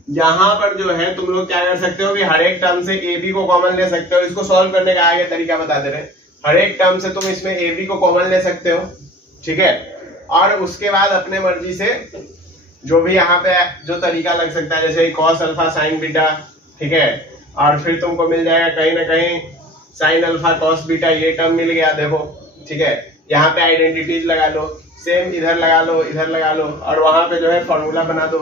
यहां पर जो है तुम लोग क्या कर सकते हो कि हर एक टर्म से ए बी को कॉमन ले सकते हो। इसको सॉल्व करने का आगे तरीका बता दे रहे। हर एक टर्म से तुम इसमें ए बी को कॉमन ले सकते हो, ठीक है। और उसके बाद अपने मर्जी से जो भी यहाँ पे जो तरीका लग सकता है, जैसे कॉस अल्फा साइन बीटा, ठीक है। और फिर तुमको मिल जाएगा कहीं ना कहीं साइन अल्फा कॉस बीटा, ये टर्म मिल गया देखो, ठीक है। यहाँ पे आइडेंटिटीज लगा लो, सेम इधर लगा लो, इधर लगा लो, और वहां पे जो है फॉर्मूला बना दो,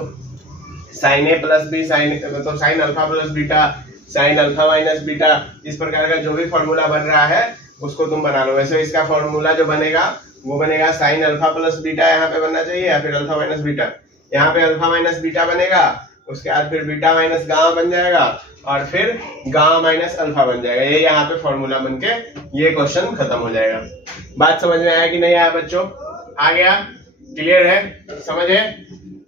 साइन ए प्लस बी साइन, मतलब sine alpha plus beta sine alpha minus beta. इस प्रकार का जो भी फॉर्मूला बन रहा है उसको तुम बना लो। वैसे इसका फॉर्मूला जो बनेगा वो बनेगा साइन अल्फा प्लस बीटा, यहाँ पे बनना चाहिए, या फिर अल्फा माइनस बीटा। यहाँ पे अल्फा माइनस बीटा बनेगा, उसके बाद फिर बीटा माइनस गामा बन जाएगा, और फिर गामा माइनस अल्फा बन जाएगा। ये यहाँ पे फॉर्मूला बनके ये क्वेश्चन खत्म हो जाएगा। बात समझ में आया कि नहीं आया बच्चों? आ गया? क्लियर है? समझे?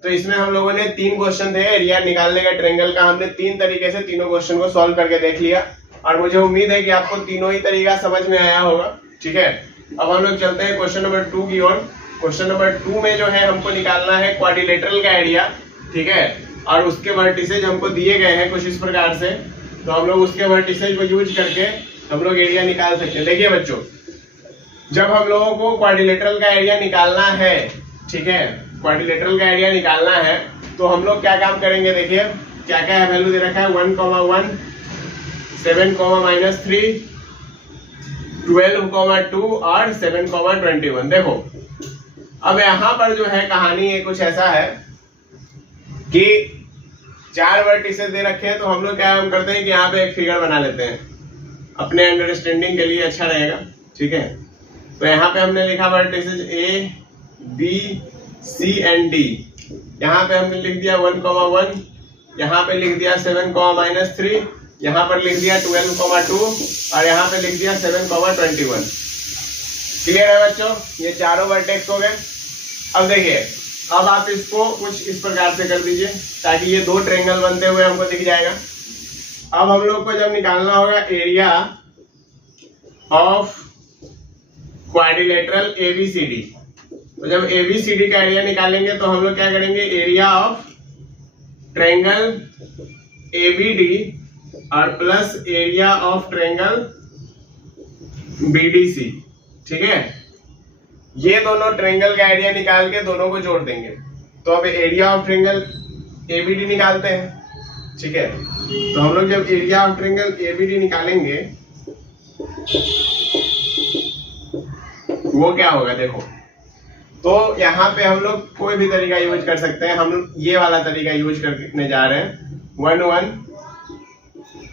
तो इसमें हम लोगों ने 3 क्वेश्चन थे एरिया निकालने का ट्रायंगल का। हमने 3 तरीके से तीनों क्वेश्चन को सॉल्व करके देख लिया, और मुझे उम्मीद है कि आपको तीनों ही तरीका समझ में आया होगा, ठीक है। अब हम लोग चलते हैं क्वेश्चन नंबर 2 की ओर। क्वेश्चन नंबर 2 में जो है हमको निकालना है क्वाड्रिलेटरल का एरिया, ठीक है। और उसके वर्टिसेज हमको दिए गए हैं कुछ इस प्रकार से, तो हम लोग उसके वर्टिसेज को यूज करके हम लोग एरिया निकाल सकते हैं। देखिए बच्चों, जब हम लोगों को क्वाड्रिलेटरल का एरिया निकालना है, ठीक है, क्वाड्रिलेटरल का एरिया निकालना है, तो हम लोग क्या काम करेंगे। देखिए क्या क्या है, वैल्यू दे रखा है 1,1, 7,-3, 12,2 और 7,21। देखो अब यहां पर जो है कहानी ये कुछ ऐसा है कि 4 वर्टिसेस दे रखे हैं, तो हम लोग क्या करते हैं कि यहाँ पे एक फिगर बना लेते हैं, अपने अंडरस्टैंडिंग के लिए अच्छा रहेगा, ठीक है। तो यहाँ पे हमने लिखा vertices A B C and D. यहाँ पे हमने लिख दिया 1,1, यहाँ पे लिख दिया 7,-3, यहाँ पर लिख दिया 12,2 और यहाँ पे लिख दिया 7,21। क्लियर है बच्चों? ये चारों वर्टेक्स हो गए। अब देखिए, अब आप इसको कुछ इस प्रकार से कर दीजिए ताकि ये 2 ट्रायंगल बनते हुए हमको दिख जाएगा। अब हम लोग को जब निकालना होगा एरिया ऑफ क्वाड्रिलेटरल एबीसीडी, तो जब एबीसीडी का एरिया निकालेंगे तो हम लोग क्या करेंगे, एरिया ऑफ ट्रायंगल एबीडी और plus area of triangle BDC, ठीक है। ये दोनों ट्रायंगल का एरिया निकाल के दोनों को जोड़ देंगे। तो अब एरिया ऑफ ट्रायंगल एबीडी निकालते हैं, ठीक है। तो हम लोग जब एरिया ऑफ ट्रायंगल एबीडी निकालेंगे वो क्या होगा, देखो। तो यहाँ पे हम लोग कोई भी तरीका यूज कर सकते हैं। हम लोग ये वाला तरीका यूज करने जा रहे हैं, 1,1,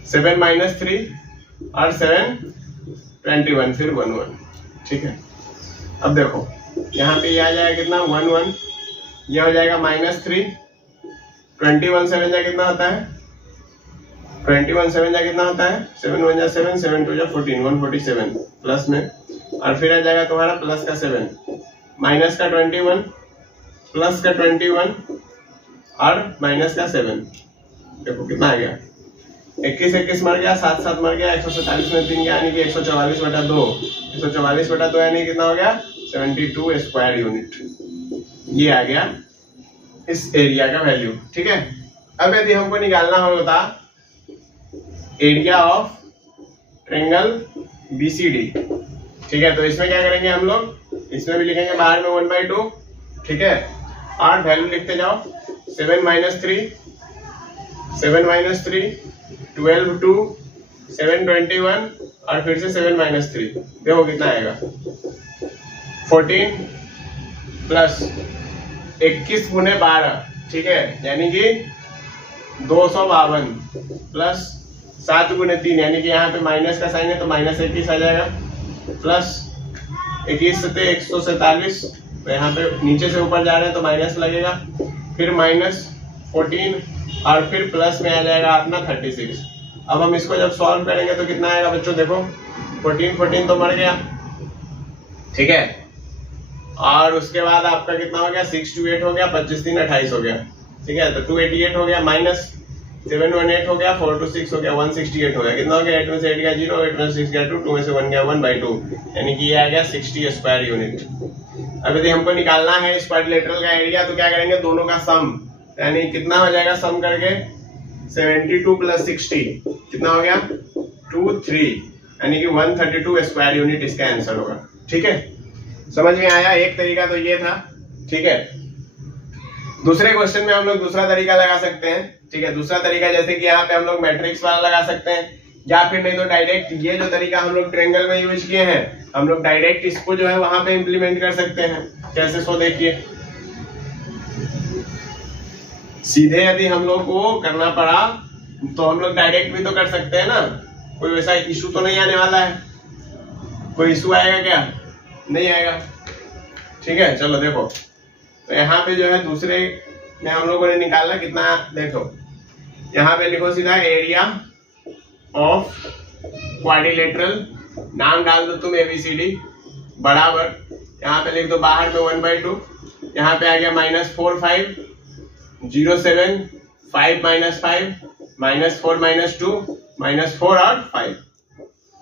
7-3 और 7,21, फिर 1,1, ठीक है। अब देखो यहाँ पे ये आ जाएगा कितना, 1,1, ये हो जाएगा -3, 21 7 जा कितना होता है, 21 7 जा कितना होता है, 7 1 जा 7, 7 2 जा 14, 147 प्लस में, और फिर आ जाएगा तुम्हारा प्लस का 7, माइनस का 21, प्लस का 21 और माइनस का 7। देखो कितना आ गया, 21 मर गया, 7 मर गया, 147 में 3 गया, यानी कि 144/2, 144/2 यानी कितना हो गया, 72 स्क्वायर यूनिट। ये आ गया इस एरिया का वैल्यू, ठीक है। अब यदि हमको निकालना होता एरिया ऑफ ट्रायंगल बीसीडी, ठीक है, तो इसमें क्या करेंगे हम लोग, इसमें भी लिखेंगे बाहर में 1/2, ठीक है, और वैल्यू लिखते जाओ, 7-3, 12/2, 7/21 और फिर से 7-3। देखो कितना आएगा, 14 प्लस 21 गुने 12, ठीक है, यानी कि 252 प्लस 7 गुने 3, यानी कि यहाँ पे माइनस का साइन है तो -21 आ जाएगा, प्लस 21 से 147, तो यहाँ पे नीचे से ऊपर जा रहे हैं तो माइनस लगेगा, फिर -14 और फिर प्लस में आ जाएगा अपना 36। अब हम इसको जब सॉल्व करेंगे तो कितना आएगा बच्चों, देखो 14 तो मर गया, ठीक है, और उसके बाद आपका कितना हो गया, 6 2 8 हो गया, 25 3 28 हो गया, ठीक है, तो 288 हो गया, माइनस 718 हो गया, 426 हो गया, 168 हो गया। कितना हो गया? 8 में से 8 गया 0, 8 में से 6 गया 2, 2 में से 1 गया 1/2, यानी कि ये आ गया 60 स्क्वायर यूनिट। अब यदि हमको निकालना है इस क्वाड्रिलेटरल का एरिया तो क्या करेंगे? दोनों का सम, यानी कितना हो जाएगा सम करके? 72 + 60 कितना हो गया? 23, यानी कि 132 स्क्वायर यूनिट इसका आंसर होगा। ठीक है, समझ में आया? एक तरीका तो ये था। ठीक है, दूसरे क्वेश्चन में हम लोग दूसरा तरीका लगा सकते हैं। ठीक है, दूसरा तरीका जैसे कि यहाँ पे हम लोग मैट्रिक्स वाला लगा सकते हैं, या फिर नहीं तो डायरेक्ट ये जो तरीका हम लोग ट्रायंगल में यूज किए हैं, हम लोग डायरेक्ट इसको जो है वहां पे इंप्लीमेंट कर सकते हैं। कैसे? सो देखिए, सीधे यदि हम लोग को करना पड़ा तो हम लोग डायरेक्ट भी तो कर सकते हैं ना, कोई वैसा इशू तो नहीं आने वाला है। कोई इशू आएगा क्या? नहीं आएगा। ठीक है, चलो देखो, तो यहाँ पे जो है दूसरे में हम लोगों ने निकालना कितना, देखो यहाँ पे लिखो सीधा एरिया ऑफ क्वाड्रिलेटरल, नाम डाल दो तुम ABCD बराबर, यहाँ पे लिख दो बाहर में 1/2, यहाँ पे आ गया -4 5 0 7 5 -5 -4 -2 -4 और 5,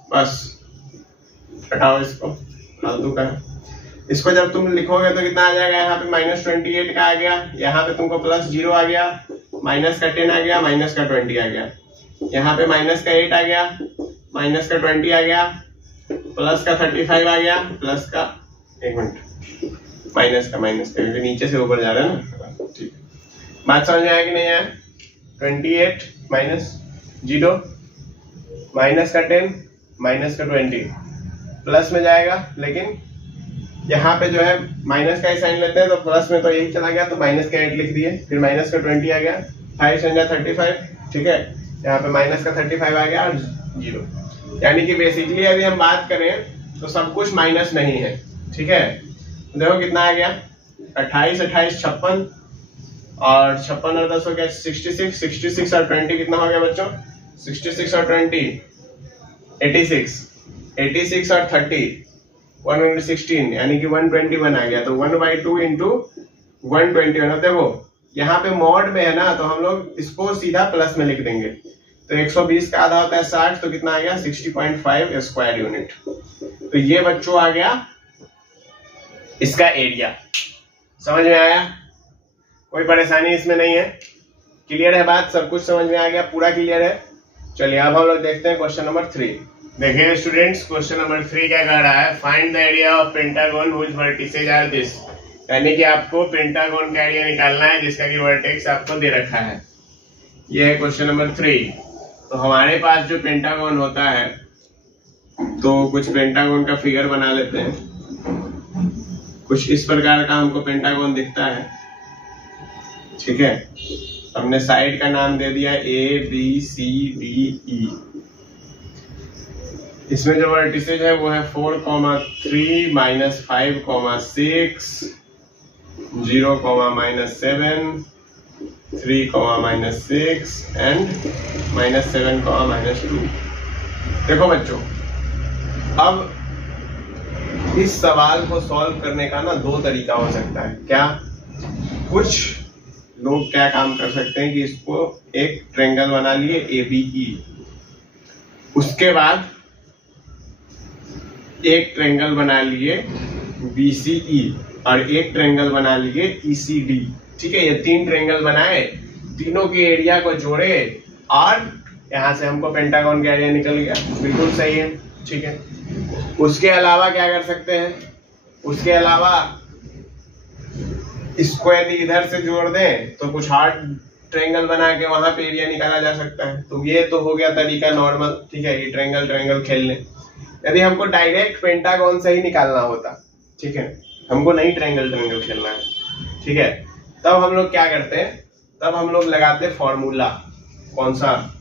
बस हटाओ इसको, फालतू का है। इसको जब तुम लिखोगे तो कितना आ जाएगा? यहाँ पे -28 का आ गया, यहाँ पे तुमको +0 आ गया, माइनस का 10 आ गया, माइनस का 20 आ गया, यहाँ पे माइनस का 8 आ गया, माइनस का 20 आ गया, प्लस का 35 आ गया, प्लस का 1 मिनट माइनस का नीचे से ऊपर जा रहा है ना। ठीक, बात समझ में आया कि नहीं आया? 28 -0 माइनस का 10 माइनस का 20 प्लस में जाएगा, लेकिन यहाँ पे जो है माइनस का ही साइन लेते हैं तो प्लस में तो यही चला गया, तो माइनस का 8 लिख दिए, फिर माइनस का 20 आ गया, 5 से 35। ठीक है, यहाँ पे माइनस का 35 आ गया और 0, यानी कि बेसिकली यदि हम बात करें तो सब कुछ माइनस नहीं है। ठीक है, देखो कितना आ गया? 28 28 56, और 56 और 10 हो गया 66, 66 और 20 कितना हो गया बच्चों? 66 और 20 86, 86 और 30 116, यानी कि 121 आ गया, तो 1/2 इंटू 121। अब देखो यहाँ पे मॉड में है ना, तो हम लोग इसको सीधा प्लस में लिख देंगे, तो 120 का आधा होता है 60, तो कितना आ गया? 60.5 स्क्वायर यूनिट। तो ये बच्चों आ गया इसका एरिया। समझ में आया? कोई परेशानी इसमें नहीं है? क्लियर है बात? सब कुछ समझ में आ गया? पूरा क्लियर है? चलिए अब हम लोग देखते हैं क्वेश्चन नंबर 3। देखिए स्टूडेंट्स, क्वेश्चन नंबर 3 क्या कह रहा है? Find the area of pentagon which vertices are this, यानी कि आपको पेंटागन का एरिया निकालना है जिसका कि वर्टेक्स आपको दे रखा है। ये है क्वेश्चन नंबर 3। तो हमारे पास जो पेंटागन होता है, तो कुछ पेंटागन का फिगर बना लेते हैं। कुछ इस प्रकार का हमको पेंटागन दिखता है। ठीक है, हमने साइड का नाम दे दिया ABCDE। इसमें जो वर्टिसेज है वो है 4, 3, -5, 6, 0, -7, 3, -6 एंड -7, -2। देखो बच्चों, अब इस सवाल को सॉल्व करने का ना 2 तरीका हो सकता है। क्या? कुछ लोग क्या काम कर सकते हैं कि इसको एक ट्रायंगल बना लिए ABE, उसके बाद एक ट्रायंगल बना लिए BCE और एक ट्रायंगल बना लिए ECD। ठीक है, ये 3 ट्रायंगल बनाए, तीनों के एरिया को जोड़े और यहां से हमको पेंटागन का एरिया निकल गया। बिल्कुल सही है। ठीक है, उसके अलावा क्या कर सकते हैं? उसके अलावा इसको यदि इधर से जोड़ दें तो कुछ हार्ड ट्रायंगल बना के वहां पे एरिया निकाला जा सकता है। तो ये तो हो गया तरीका नॉर्मल। ठीक है, ये ट्रायंगल खेल लें। यदि हमको डायरेक्ट पेंटागन से ही निकालना होता, ठीक है, हमको नहीं ट्रायंगल खेलना है, ठीक है, तब हम लोग क्या करते हैं? तब हम लोग लगाते फॉर्मूला। कौन सा?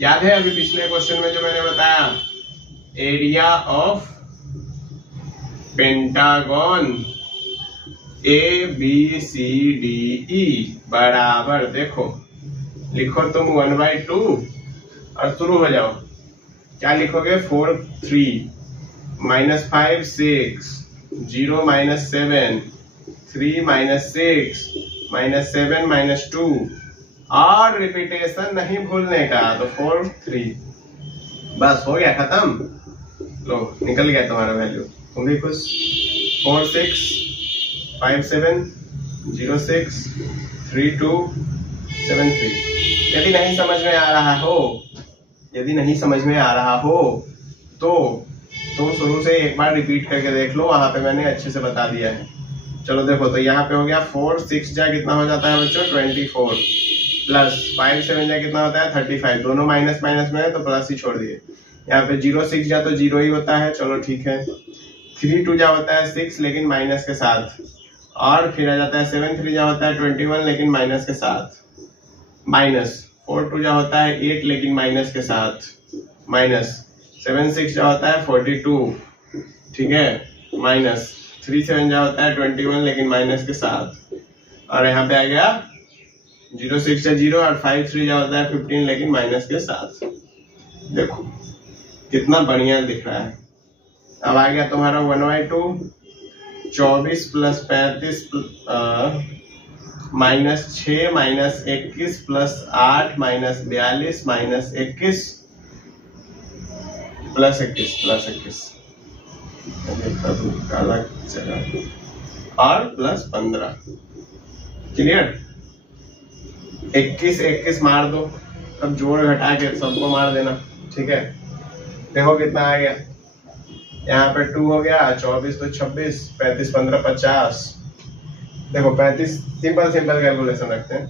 याद है अभी पिछले क्वेश्चन में जो मैंने बताया, एरिया ऑफ पेंटागन ABCDE बराबर, देखो लिखो तुम 1/2 और शुरू हो जाओ। क्या लिखोगे? 4, 3, -5, 6, 0, -7, 3, -6, -7, -2 और रिपीटेशन नहीं भूलने का। तो 4 3 बस हो गया खत्म। लो निकल गया तुम्हारा वैल्यू। होंगे कुछ 4 6 5 7 0 6 3 2 7 3। यदि नहीं समझ में आ रहा हो, यदि नहीं समझ में आ रहा हो तो शुरू से एक बार रिपीट करके देख लो, वहां पे मैंने अच्छे से बता दिया है। चलो देखो, तो यहाँ पे हो गया 4 6 जा कितना हो जाता है बच्चों 24 प्लस 5 7 जा कितना होता है 35। दोनों माइनस माइनस में है तो प्लस ही छोड़ दिए। यहाँ पे 0 6 जा तो 0 ही होता है, चलो ठीक है। 3 2 जा होता है 6 लेकिन माइनस के साथ, और फिर आ जाता है 7 3 जा होता है 21 लेकिन माइनस के साथ, माइनस 4 2 जा होता है 8 लेकिन माइनस के साथ, माइनस 7 6 जा होता है 42, ठीक है, माइनस 3 7 जा होता है 21 लेकिन माइनस के साथ, और यहाँ पे आ गया 0 6 जा 0 और 5 3 जा होता है 15 लेकिन माइनस के साथ। देखो कितना बढ़िया दिख रहा है। अब आ गया तुम्हारा 1/2 24 plus 35 minus 6 minus 21 plus 8 minus 42 minus 21 plus 21 और प्लस 15। क्लियर? 21 21 मार दो, अब जोड़ घटा के सबको मार देना, ठीक है। देखो कितना आ गया, यहाँ पे 2 हो गया, 24 तो 26, 35 15 50। देखो 35 सिंपल कैलकुलेशन रखते हैं।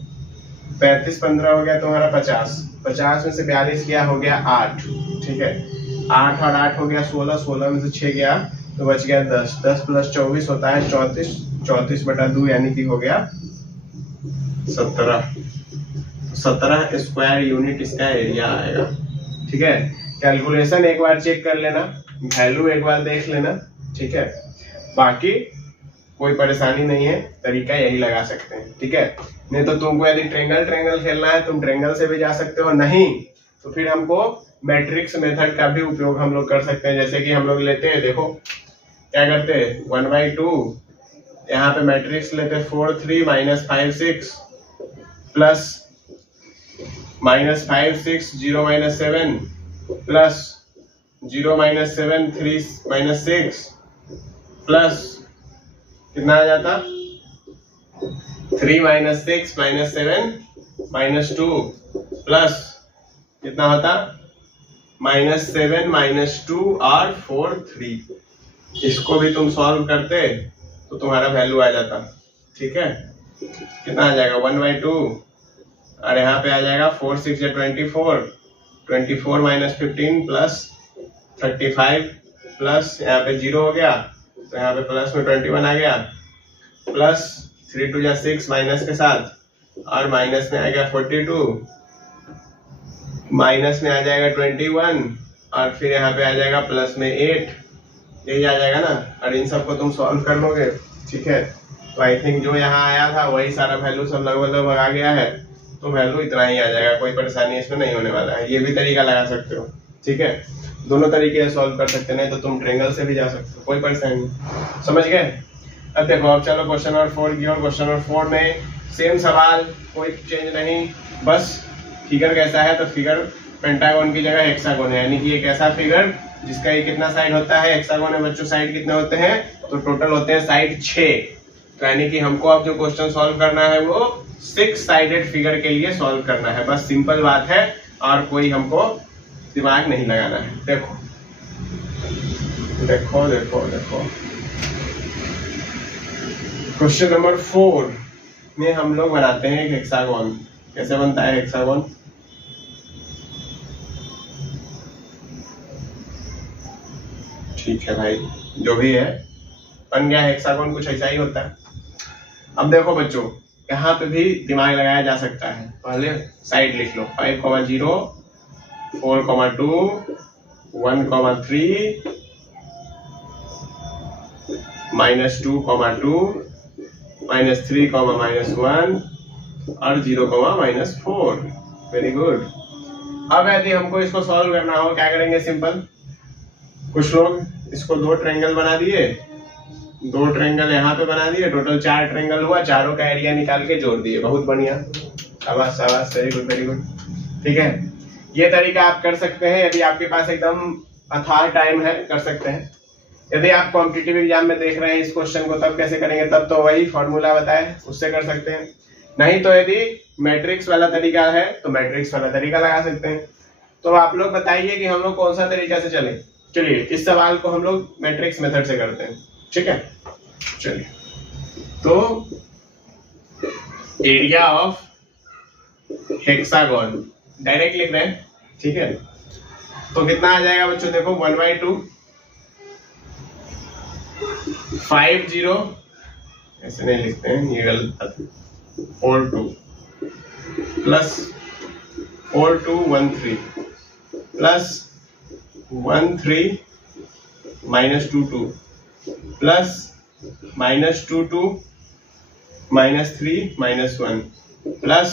35 15 हो गया तुम्हारा 50, 50 में से 42 गया हो गया 8, ठीक है। 8 और 8 हो गया 16, 16 में से 6 गया तो बच गया 10, 10 प्लस 24 होता है 34, 34 बटा 2 यानी कि हो गया 17। 17 स्क्वायर यूनिट इसका एरिया आएगा, ठीक है। कैलकुलेशन एक बार चेक कर लेना, वैल्यू एक बार देख लेना, ठीक है। बाकी कोई परेशानी नहीं है, तरीका यही लगा सकते हैं, ठीक है। नहीं तो तुमको यदि ट्रेंगल खेलना है तुम ट्रेंगल से भी जा सकते हो, नहीं तो फिर हमको मैट्रिक्स मेथड का भी उपयोग हम लोग कर सकते हैं। जैसे कि हम लोग लेते हैं, देखो क्या करते हैं 1/2, यहाँ पे मैट्रिक्स लेते हैं 4 3 minus 5 6 plus minus 5 6 0 minus 7 plus 0 minus 7 3 minus 6 plus कितना आ जाता 3 माइनस 6 माइनस 7 माइनस 2 प्लस कितना होता -7 -2 और 4 3। इसको भी तुम सॉल्व करते तो तुम्हारा वैल्यू आ जाता, ठीक है। कितना आ जाएगा 1/2 और यहाँ पे आ जाएगा 4 6 या 24, 24 माइनस 15 प्लस 35 प्लस यहाँ पे 0 हो गया तो यहाँ पे प्लस में 21 आ गया, प्लस 3 2 या 6 माइनस के साथ और माइनस में आ गया 42, माइनस में आ जाएगा 21 और फिर यहाँ पे आ जाएगा प्लस में 8, यही आ जाएगा ना। और इन सबको तुम सॉल्व कर लोगे, ठीक है। तो आई थिंक जो यहाँ आया था वही सारा वैल्यू सब लगभग आ गया है, तो वैल्यू इतना ही आ जाएगा, कोई परेशानी इसमें नहीं होने वाला है। ये भी तरीका लगा सकते हो, ठीक है। दोनों तरीके से सॉल्व कर सकते, नहीं तो तुम ट्रेंगल से भी जा सकते हो, कोई परेशानी नहीं। समझ गए? अब देखो, अब चलो क्वेश्चन नंबर 4 की ओर। क्वेश्चन नंबर 4 में सेम सवाल, कोई चेंज नहीं, बस फिगर कैसा है तो फिगर पेंटागन की जगह हेक्सागोन है, यानी कि एक ऐसा फिगर जिसका ये कितना साइड होता है, हेक्सागोन है बच्चों, साइड कितने होते हैं तो टोटल होते हैं साइड 6। तो यानी कि हमको अब जो क्वेश्चन सॉल्व करना है वो 6 साइडेड फिगर के लिए सॉल्व करना है, बस सिंपल बात है और कोई हमको दिमाग नहीं लगाना है। देखो देखो देखो देखो क्वेश्चन नंबर 4 में हम लोग बनाते हैं एक हेक्सागोन। कैसे बनता है हेक्सागोन? ठीक है भाई, जो भी है बन गया हेक्सागोन, कुछ ऐसा ही होता है। अब देखो बच्चों, यहाँ पे भी दिमाग लगाया जा सकता है। पहले साइड लिख लो 5 0 4 2 1 3 -2 -2 -3 -1 और 0 -4। Very good. अब यदि हमको इसको सॉल्व करना हो क्या करेंगे? सिंपल, कुछ लोग इसको 2 ट्रायंगल बना दिए, 2 ट्रायंगल यहाँ पे बना दिए, टोटल 4 ट्रायंगल हुआ, चारों का एरिया निकाल के जोड़ दिए, बहुत बढ़िया। शाबाश शाबाश, वेरी गुड वेरी गुड। ठीक है, ये तरीका आप कर सकते हैं यदि आपके पास एकदम अथाह टाइम है, कर सकते हैं। यदि आप कॉम्पिटिटिव एग्जाम में देख रहे हैं इस क्वेश्चन को, तब कैसे करेंगे, तब तो वही फॉर्मूला बताए उससे कर सकते हैं। नहीं तो यदि मैट्रिक्स वाला तरीका है तो मैट्रिक्स वाला तरीका लगा सकते हैं। तो आप लोग बताइए कि हम लोग कौन सा तरीका से चले। चलिए इस सवाल को हम लोग मैट्रिक्स मेथड से करते हैं, ठीक है। चलिए, तो एरिया ऑफ हेक्सागोन डायरेक्ट लिख रहे हैं, ठीक है। तो कितना आ जाएगा बच्चों, देखो 1/2 50, ऐसे नहीं लिखते हैं, ये गलत, 42 plus 4213 plus 13 minus 22 plus minus 22 minus 3 minus 1 plus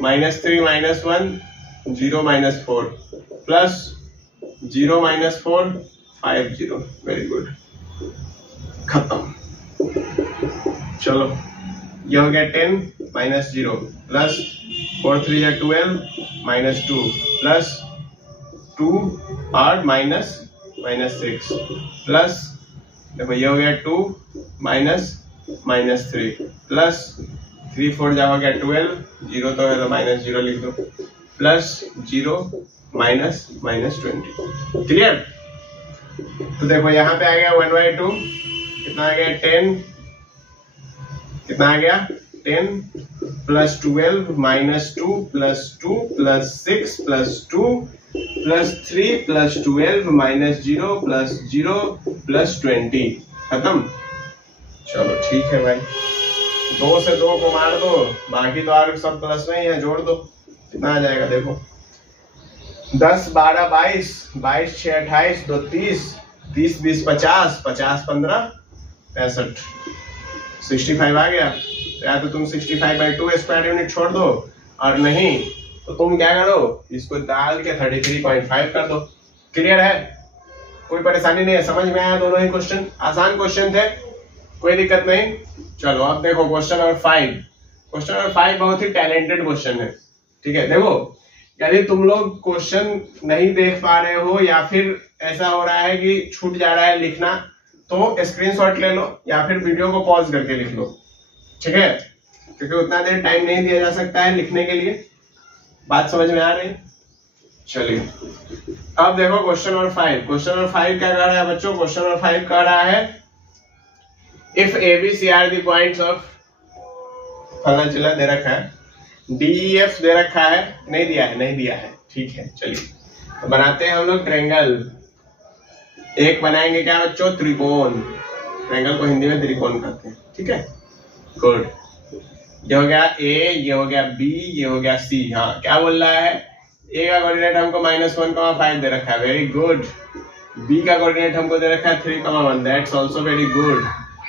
minus 3 minus 1 0 minus 4 plus 0 minus 4 50। Very good, खत्म। चलो ये हो गया 10 माइनस 0 प्लस 4 3 या 12 माइनस 2 प्लस 2 और माइनस 6 प्लस, देखो ये हो गया 2 माइनस 3 प्लस 3 4 जा हो गया 12, 0 तो है तो माइनस 0 लिख दो, प्लस 0 माइनस 20। क्लियर। तो देखो यहाँ पे आ गया 1/2, कितना आ गया 10, कितना आ गया 10 plus 12 minus 2 plus 2 plus 6 plus 2 plus 3 plus 12 minus 0 plus 0 plus 20, खत्म। चलो ठीक है भाई, 2 से 2 को मार दो, बाकी तो और सब प्लस में ही है, जोड़ दो, कितना आ जाएगा देखो 10 12 22, 22 6 28, 2 30, 30 20 50, 50 15 65, 65 आ गया। या तो तुम 65/2 स्क्वायर यूनिट छोड़ दो, और नहीं तो तुम क्या करो, इसको डाल के 33.5 कर दो। क्लियर है, कोई परेशानी नहीं है, समझ में आया दोनों ही क्वेश्चन, आसान क्वेश्चन थे, कोई दिक्कत नहीं। चलो अब देखो क्वेश्चन नंबर 5। क्वेश्चन नंबर 5 बहुत ही टैलेंटेड क्वेश्चन है, ठीक है। देखो यदि तुम लोग क्वेश्चन नहीं देख पा रहे हो या फिर ऐसा हो रहा है कि छूट जा रहा है लिखना, तो स्क्रीनशॉट ले लो या फिर वीडियो को पॉज करके लिख लो, ठीक है, क्योंकि उतना देर टाइम नहीं दिया जा सकता है लिखने के लिए। बात समझ में आ रही? चलिए अब देखो क्वेश्चन नंबर 5। क्वेश्चन नंबर 5 क्या कह रहा है बच्चों, क्वेश्चन नंबर 5 कह रहा है if ABC are the points of, फला चिल्ला दे रखा है, DEF दे रखा है, नहीं दिया है, नहीं दिया है, ठीक है। चलिए तो बनाते हैं हम लोग ट्रायंगल, एक बनाएंगे क्या बच्चों, त्रिकोण। ट्रायंगल को हिंदी में त्रिकोण कहते हैं, ठीक है, गुड। ये हो गया A, ये हो गया B, ये हो गया C। हाँ क्या बोल रहा है, A का कोऑर्डिनेट हमको -1,5 दे रखा है, वेरी गुड। B का कोऑर्डिनेट हमको दे रखा है 3,1, दैट्स आल्सो वेरी गुड।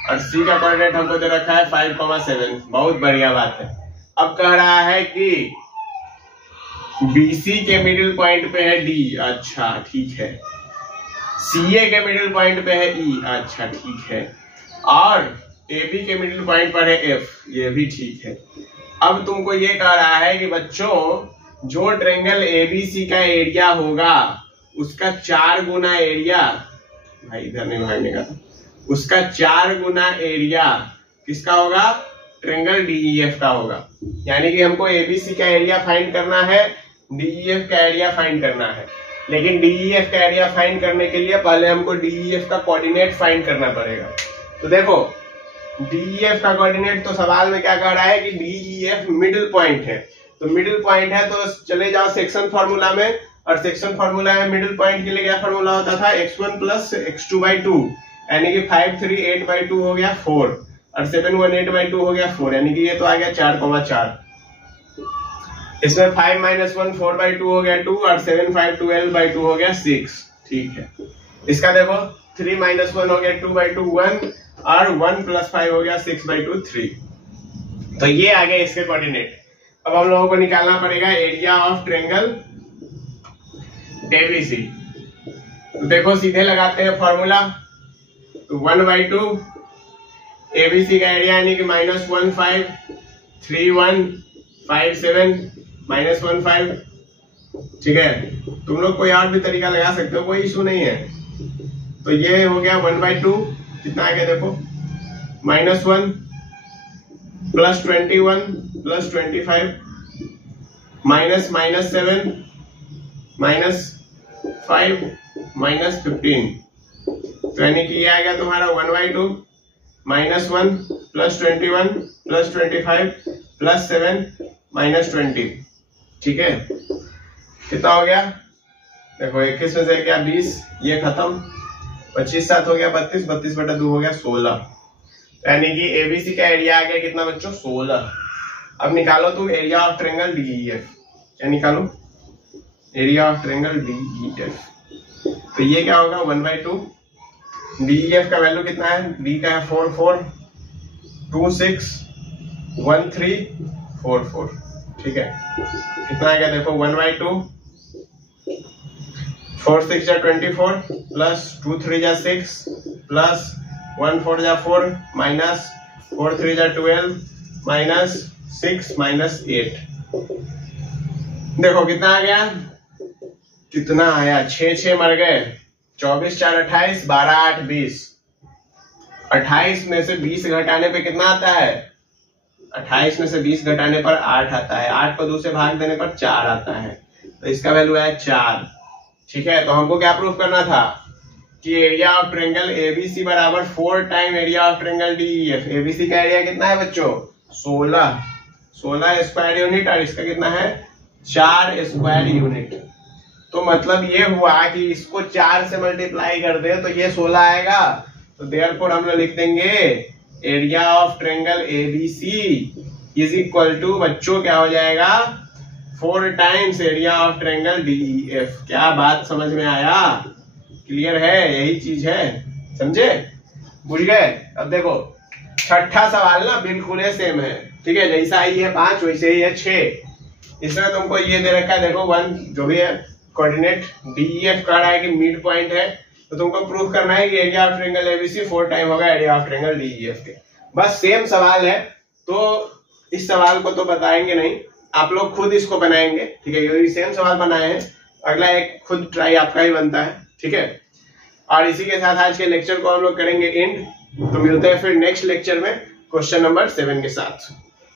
और C का कोऑर्डिनेट हमको दे रखा है 5,7, बहुत बढ़िया बात है। अब कह रहा है कि BC के मिडिल पॉइंट पे है D, अच्छा ठीक है। CA के मिडिल पॉइंट पे है E, अच्छा ठीक है। और AB के मिडिल पॉइंट पर है F, ये भी ठीक है। अब तुमको ये कह रहा है कि बच्चों जो ट्रायंगल ABC का एरिया होगा उसका 4 गुना एरिया, भाई इधर नहीं भागने का, उसका 4 गुना एरिया किसका होगा, ट्रायंगल DEF का होगा। यानी कि हमको ABC का एरिया फाइंड करना है, DEF का एरिया फाइंड करना है, लेकिन DEF का एरिया फाइंड करने के लिए पहले हमको DEF का कोऑर्डिनेट फाइंड करना पड़ेगा। तो देखो DEF का कोऑर्डिनेट, तो सवाल में क्या कह रहा है कि DEF मिडिल पॉइंट है, तो मिडिल पॉइंट है तो चले जाओ सेक्शन फार्मूला में, और सेक्शन फार्मूला में मिडिल पॉइंट के लिए क्या फार्मूला होता था, x1 प्लस x2/2, यानी कि 5 3 8/2 हो गया 4, और 7 1 8/2 हो गया 4, यानी कि ये तो आ गया 4,4। इसमें 5 - 1 4/2 हो गया 2, और 7 5 12/2 हो गया 6, ठीक है। इसका देखो 3 - 1 हो गया 2/2 1, और 1 + 5 हो गया 6/2 3। तो ये आ गया इसके कोऑर्डिनेट। अब हम लोगों को निकालना पड़ेगा एरिया ऑफ ट्रायंगल ABC। तो देखो सीधे लगाते हैं फॉर्मूला, तो 1/2 ABC का एरिया यानी कि -1 5 3 1 5 7 -1 5। ठीक है, तुम लोग कोई और भी तरीका लगा सकते हो, कोई इशू नहीं है। तो ये हो गया 1/2, कितना आ गया देखो, -1 +21 +25 -7 -5 -15। तो यानी कि ये आ गया तुम्हारा 1/2 -1 +21 +25 +7 -20। ठीक है, कितना हो गया देखो, 21 में से क्या 20, ये खत्म, 25 7 हो गया 32, 32/2 हो गया 16। यानी कि एबीसी का एरिया आ गया कितना बच्चों, 16। अब निकालो तुम एरिया ऑफ ट्रायंगल डीईएफ, क्या निकालो, एरिया ऑफ ट्रायंगल डीईएफ। तो ये क्या होगा 1/2, डीईएफ का वैल्यू कितना है, डी का है 4 4 2 6 1 3 4 4। ठीक है, कितना आ गया देखो 1/2, 4 6 जा 24 प्लस 2 3 जा 6 प्लस 1 4 जा 4 माइनस 4 3 जा 12 माइनस 6 माइनस 8। देखो कितना आ गया, कितना आया, 6 6 मर गए, 24 4 28 12 8 20। 28 में से 20 घटाने पे कितना आता है, 28 में से 20 घटाने पर 8 आता है, 8 को 2 से भाग देने पर 4 आता है। तो इसका वैल्यू है 4। ठीक है, तो हमको क्या प्रूफ करना था कि एरिया ऑफ ट्रायंगल एबीसी बराबर 4 time area of triangle DEF. ABC का एरिया कितना है बच्चों, 16 स्क्वायर यूनिट, और इसका कितना है 4 स्क्वायर यूनिट। तो मतलब ये हुआ कि इसको 4 से मल्टीप्लाई कर दे तो ये 16 आएगा। तो देयरफॉर हम लोग लिख देंगे area of triangle ABC is equal to बच्चों क्या हो जाएगा, 4 times area of triangle DEF. क्या बात समझ में आया, क्लियर है, यही चीज है, समझे, बुझ गए। अब देखो छठा सवाल ना बिल्कुल सेम है। ठीक है, जैसा ही है 5 वैसे ही है 6। इसमें तुमको ये दे रखा है देखो 1 जो भी है कोऑर्डिनेट, डीईएफ कह रहा है कि मिड पॉइंट है, तो तुमको प्रूफ करना है कि area of triangle ABC 4 time होगा एरिया ऑफ ट्रायंगल डीईएफ के। बस सेम सवाल है, तो इस सवाल को तो बताएंगे नहीं, आप लोग खुद इसको बनाएंगे। ठीक है, क्योंकि सेम सवाल बनाए हैं, अगला एक खुद ट्राई आपका ही बनता है। ठीक है, और इसी के साथ आज के लेक्चर को हम लोग करेंगे एंड। तो मिलते हैं फिर नेक्स्ट लेक्चर में क्वेश्चन नंबर 7 के साथ।